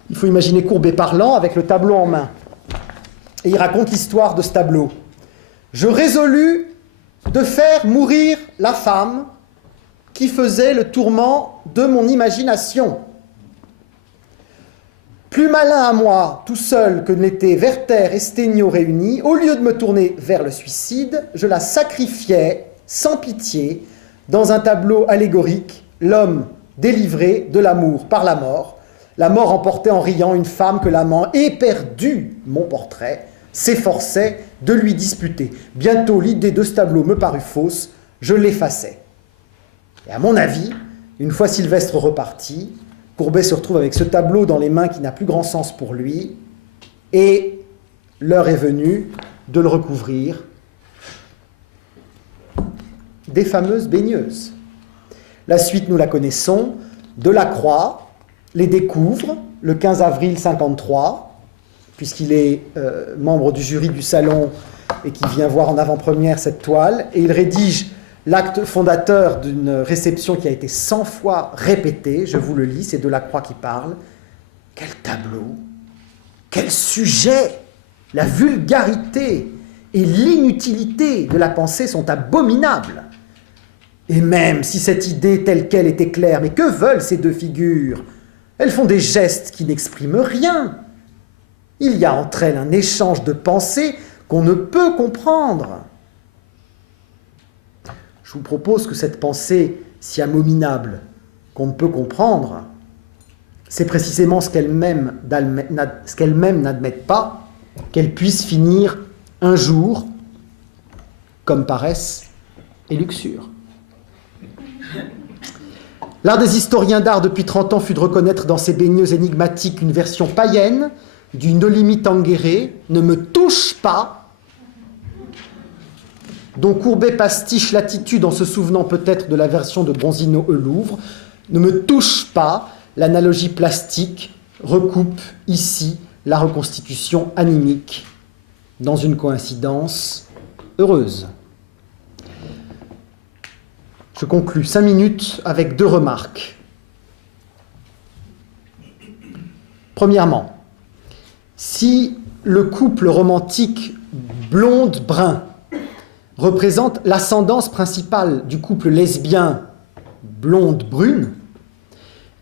Il faut imaginer Courbet parlant avec le tableau en main. Et il raconte l'histoire de ce tableau. « Je résolus de faire mourir la femme qui faisait le tourment de mon imagination. Plus malin à moi, tout seul, que n'étaient Werther et Stegnaud réunis, au lieu de me tourner vers le suicide, je la sacrifiais sans pitié dans un tableau allégorique, l'homme délivré de l'amour par la mort emportait en riant une femme que l'amant, éperdu mon portrait, s'efforçait de lui disputer. Bientôt, l'idée de ce tableau me parut fausse, je l'effaçai. Et à mon avis, une fois Sylvestre reparti, Courbet se retrouve avec ce tableau dans les mains qui n'a plus grand sens pour lui, et l'heure est venue de le recouvrir des fameuses baigneuses. La suite, nous la connaissons. Delacroix les découvre le 15 avril 1953, puisqu'il est membre du jury du salon et qui vient voir en avant-première cette toile, et il rédige l'acte fondateur d'une réception qui a été 100 fois répétée. Je vous le lis, c'est Delacroix qui parle. Quel tableau, quel sujet! La vulgarité et l'inutilité de la pensée sont abominables. Et même si cette idée telle qu'elle était claire, mais que veulent ces deux figures? Elles font des gestes qui n'expriment rien. Il y a entre elles un échange de pensées qu'on ne peut comprendre. Je vous propose que cette pensée si abominable qu'on ne peut comprendre, c'est précisément ce qu'elle-même n'admet pas, qu'elle puisse finir un jour comme paresse et luxure. L'art des historiens d'art depuis 30 ans fut de reconnaître dans ces baigneuses énigmatiques une version païenne du Nolimi Tangere, ne me touche pas, dont Courbet pastiche l'attitude en se souvenant peut-être de la version de Bronzino au Louvre, ne me touche pas, l'analogie plastique recoupe ici la reconstitution animique dans une coïncidence heureuse. Je conclus 5 minutes avec 2 remarques. Premièrement, si le couple romantique blonde-brun représente l'ascendance principale du couple lesbien blonde-brune,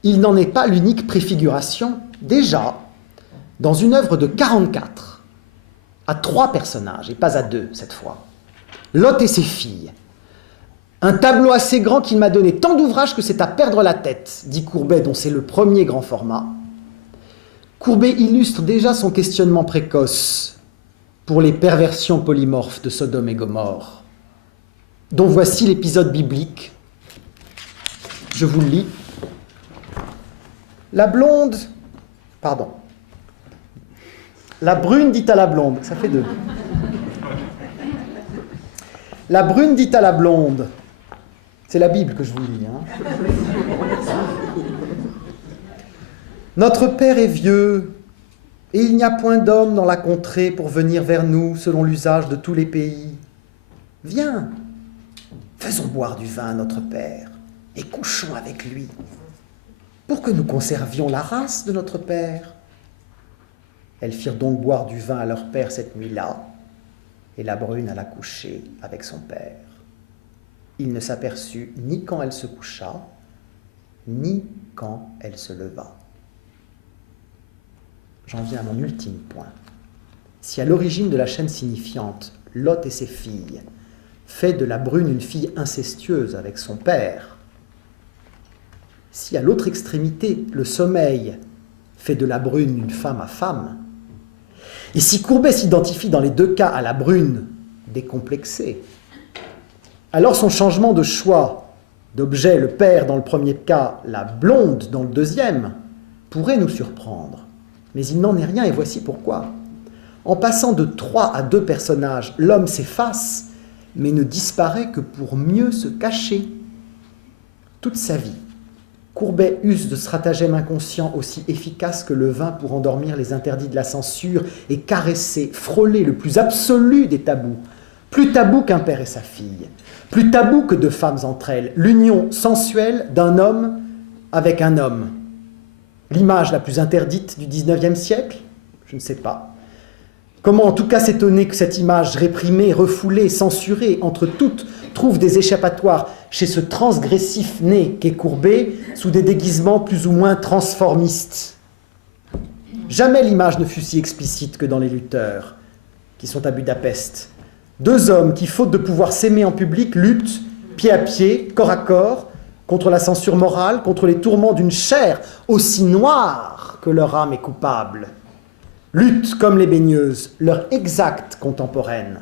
il n'en est pas l'unique préfiguration. Déjà, dans une œuvre de 44, à 3 personnages, et pas à 2 cette fois, Lot et ses filles, un tableau assez grand qu'il m'a donné tant d'ouvrages que c'est à perdre la tête, dit Courbet, dont c'est le premier grand format. Courbet illustre déjà son questionnement précoce pour les perversions polymorphes de Sodome et Gomorrhe, dont voici l'épisode biblique. Je vous le lis. La brune dit à la blonde, ça fait 2. La brune dit à la blonde, c'est la Bible que je vous lis, Notre père est vieux, et il n'y a point d'homme dans la contrée pour venir vers nous selon l'usage de tous les pays. Viens, faisons boire du vin à notre père, et couchons avec lui, pour que nous conservions la race de notre père. Elles firent donc boire du vin à leur père cette nuit-là, et la brune alla coucher avec son père. Il ne s'aperçut ni quand elle se coucha, ni quand elle se leva. J'en viens à mon ultime point. Si à l'origine de la chaîne signifiante, Lot et ses filles fait de la brune une fille incestueuse avec son père, si à l'autre extrémité, le sommeil fait de la brune une femme à femme, et si Courbet s'identifie dans les 2 cas à la brune décomplexée, alors son changement de choix d'objet, le père dans le premier cas, la blonde dans le deuxième, pourrait nous surprendre. Mais il n'en est rien et voici pourquoi. En passant de 3 à 2 personnages, l'homme s'efface, mais ne disparaît que pour mieux se cacher. Toute sa vie, Courbet use de stratagèmes inconscients aussi efficaces que le vin pour endormir les interdits de la censure et caresser, frôler le plus absolu des tabous, plus tabou qu'un père et sa fille, plus tabou que 2 femmes entre elles, l'union sensuelle d'un homme avec un homme. L'image la plus interdite du XIXe siècle? Je ne sais pas. Comment en tout cas s'étonner que cette image réprimée, refoulée, censurée, entre toutes, trouve des échappatoires chez ce transgressif né qu'est Courbet, sous des déguisements plus ou moins transformistes. Jamais l'image ne fut si explicite que dans Les Lutteurs, qui sont à Budapest. 2 hommes qui, faute de pouvoir s'aimer en public, luttent, pied à pied, corps à corps, contre la censure morale, contre les tourments d'une chair aussi noire que leur âme est coupable. Luttent comme les baigneuses, leur exacte contemporaine.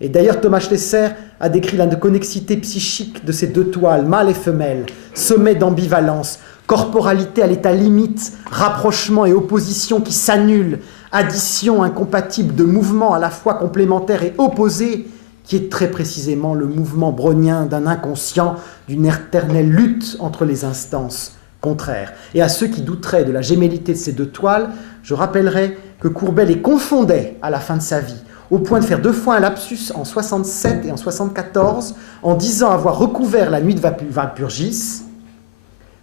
Et d'ailleurs, Thomas Schlesser a décrit la connexité psychique de ces 2 toiles, mâle et femelle, sommet d'ambivalence, corporalité à l'état limite, rapprochement et opposition qui s'annulent, addition incompatible de mouvements à la fois complémentaires et opposés, qui est très précisément le mouvement brownien d'un inconscient, d'une éternelle lutte entre les instances contraires. Et à ceux qui douteraient de la gémellité de ces 2 toiles, je rappellerai que Courbet les confondait à la fin de sa vie, au point de faire 2 fois un lapsus en 67 et en 74, en disant avoir recouvert la nuit de Walpurgis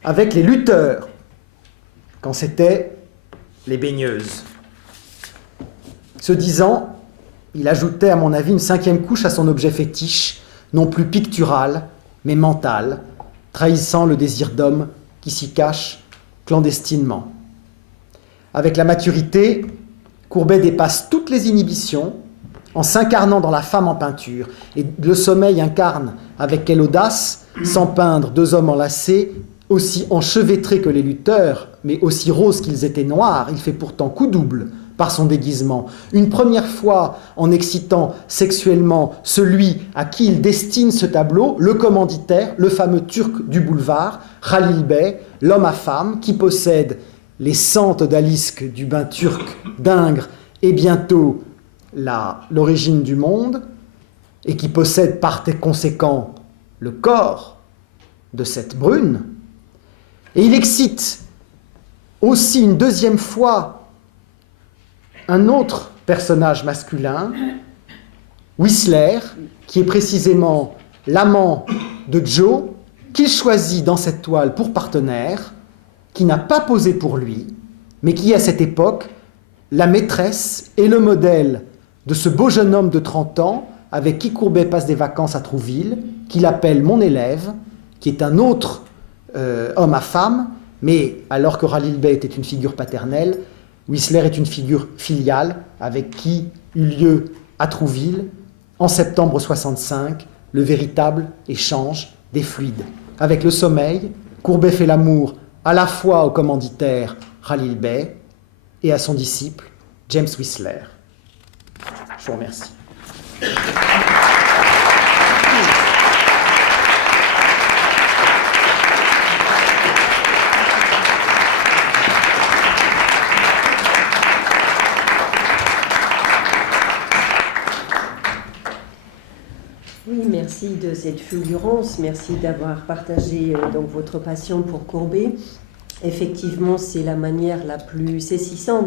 avec les lutteurs, quand c'était les baigneuses. Ce disant, il ajoutait, à mon avis, une 5e couche à son objet fétiche, non plus pictural, mais mentale, trahissant le désir d'homme qui s'y cache clandestinement. Avec la maturité, Courbet dépasse toutes les inhibitions en s'incarnant dans la femme en peinture. Et le sommeil incarne avec quelle audace, sans peindre deux hommes enlacés, aussi enchevêtrés que les lutteurs, mais aussi roses qu'ils étaient noirs, il fait pourtant coup double par son déguisement. Une première fois en excitant sexuellement celui à qui il destine ce tableau, le commanditaire, le fameux Turc du boulevard, Khalil Bey, l'homme à femme qui possède les centes d'Alisque du bain turc d'Ingres et bientôt l'origine du monde, et qui possède par conséquent le corps de cette brune. Et il excite aussi une deuxième fois un autre personnage masculin, Whistler, qui est précisément l'amant de Joe, qu'il choisit dans cette toile pour partenaire, qui n'a pas posé pour lui, mais qui, à cette époque, la maîtresse et le modèle de ce beau jeune homme de 30 ans, avec qui Courbet passe des vacances à Trouville, qu'il appelle mon élève, qui est un autre homme à femme, mais alors que Khalil Bey était une figure paternelle, Whistler est une figure filiale, avec qui eut lieu à Trouville, en septembre 65, le véritable échange des fluides. Avec le sommeil, Courbet fait l'amour à la fois au commanditaire Khalil Bey et à son disciple James Whistler. Je vous remercie. Oui, merci de cette fulgurance, merci d'avoir partagé donc votre passion pour Courbet. Effectivement, c'est la manière la plus saisissante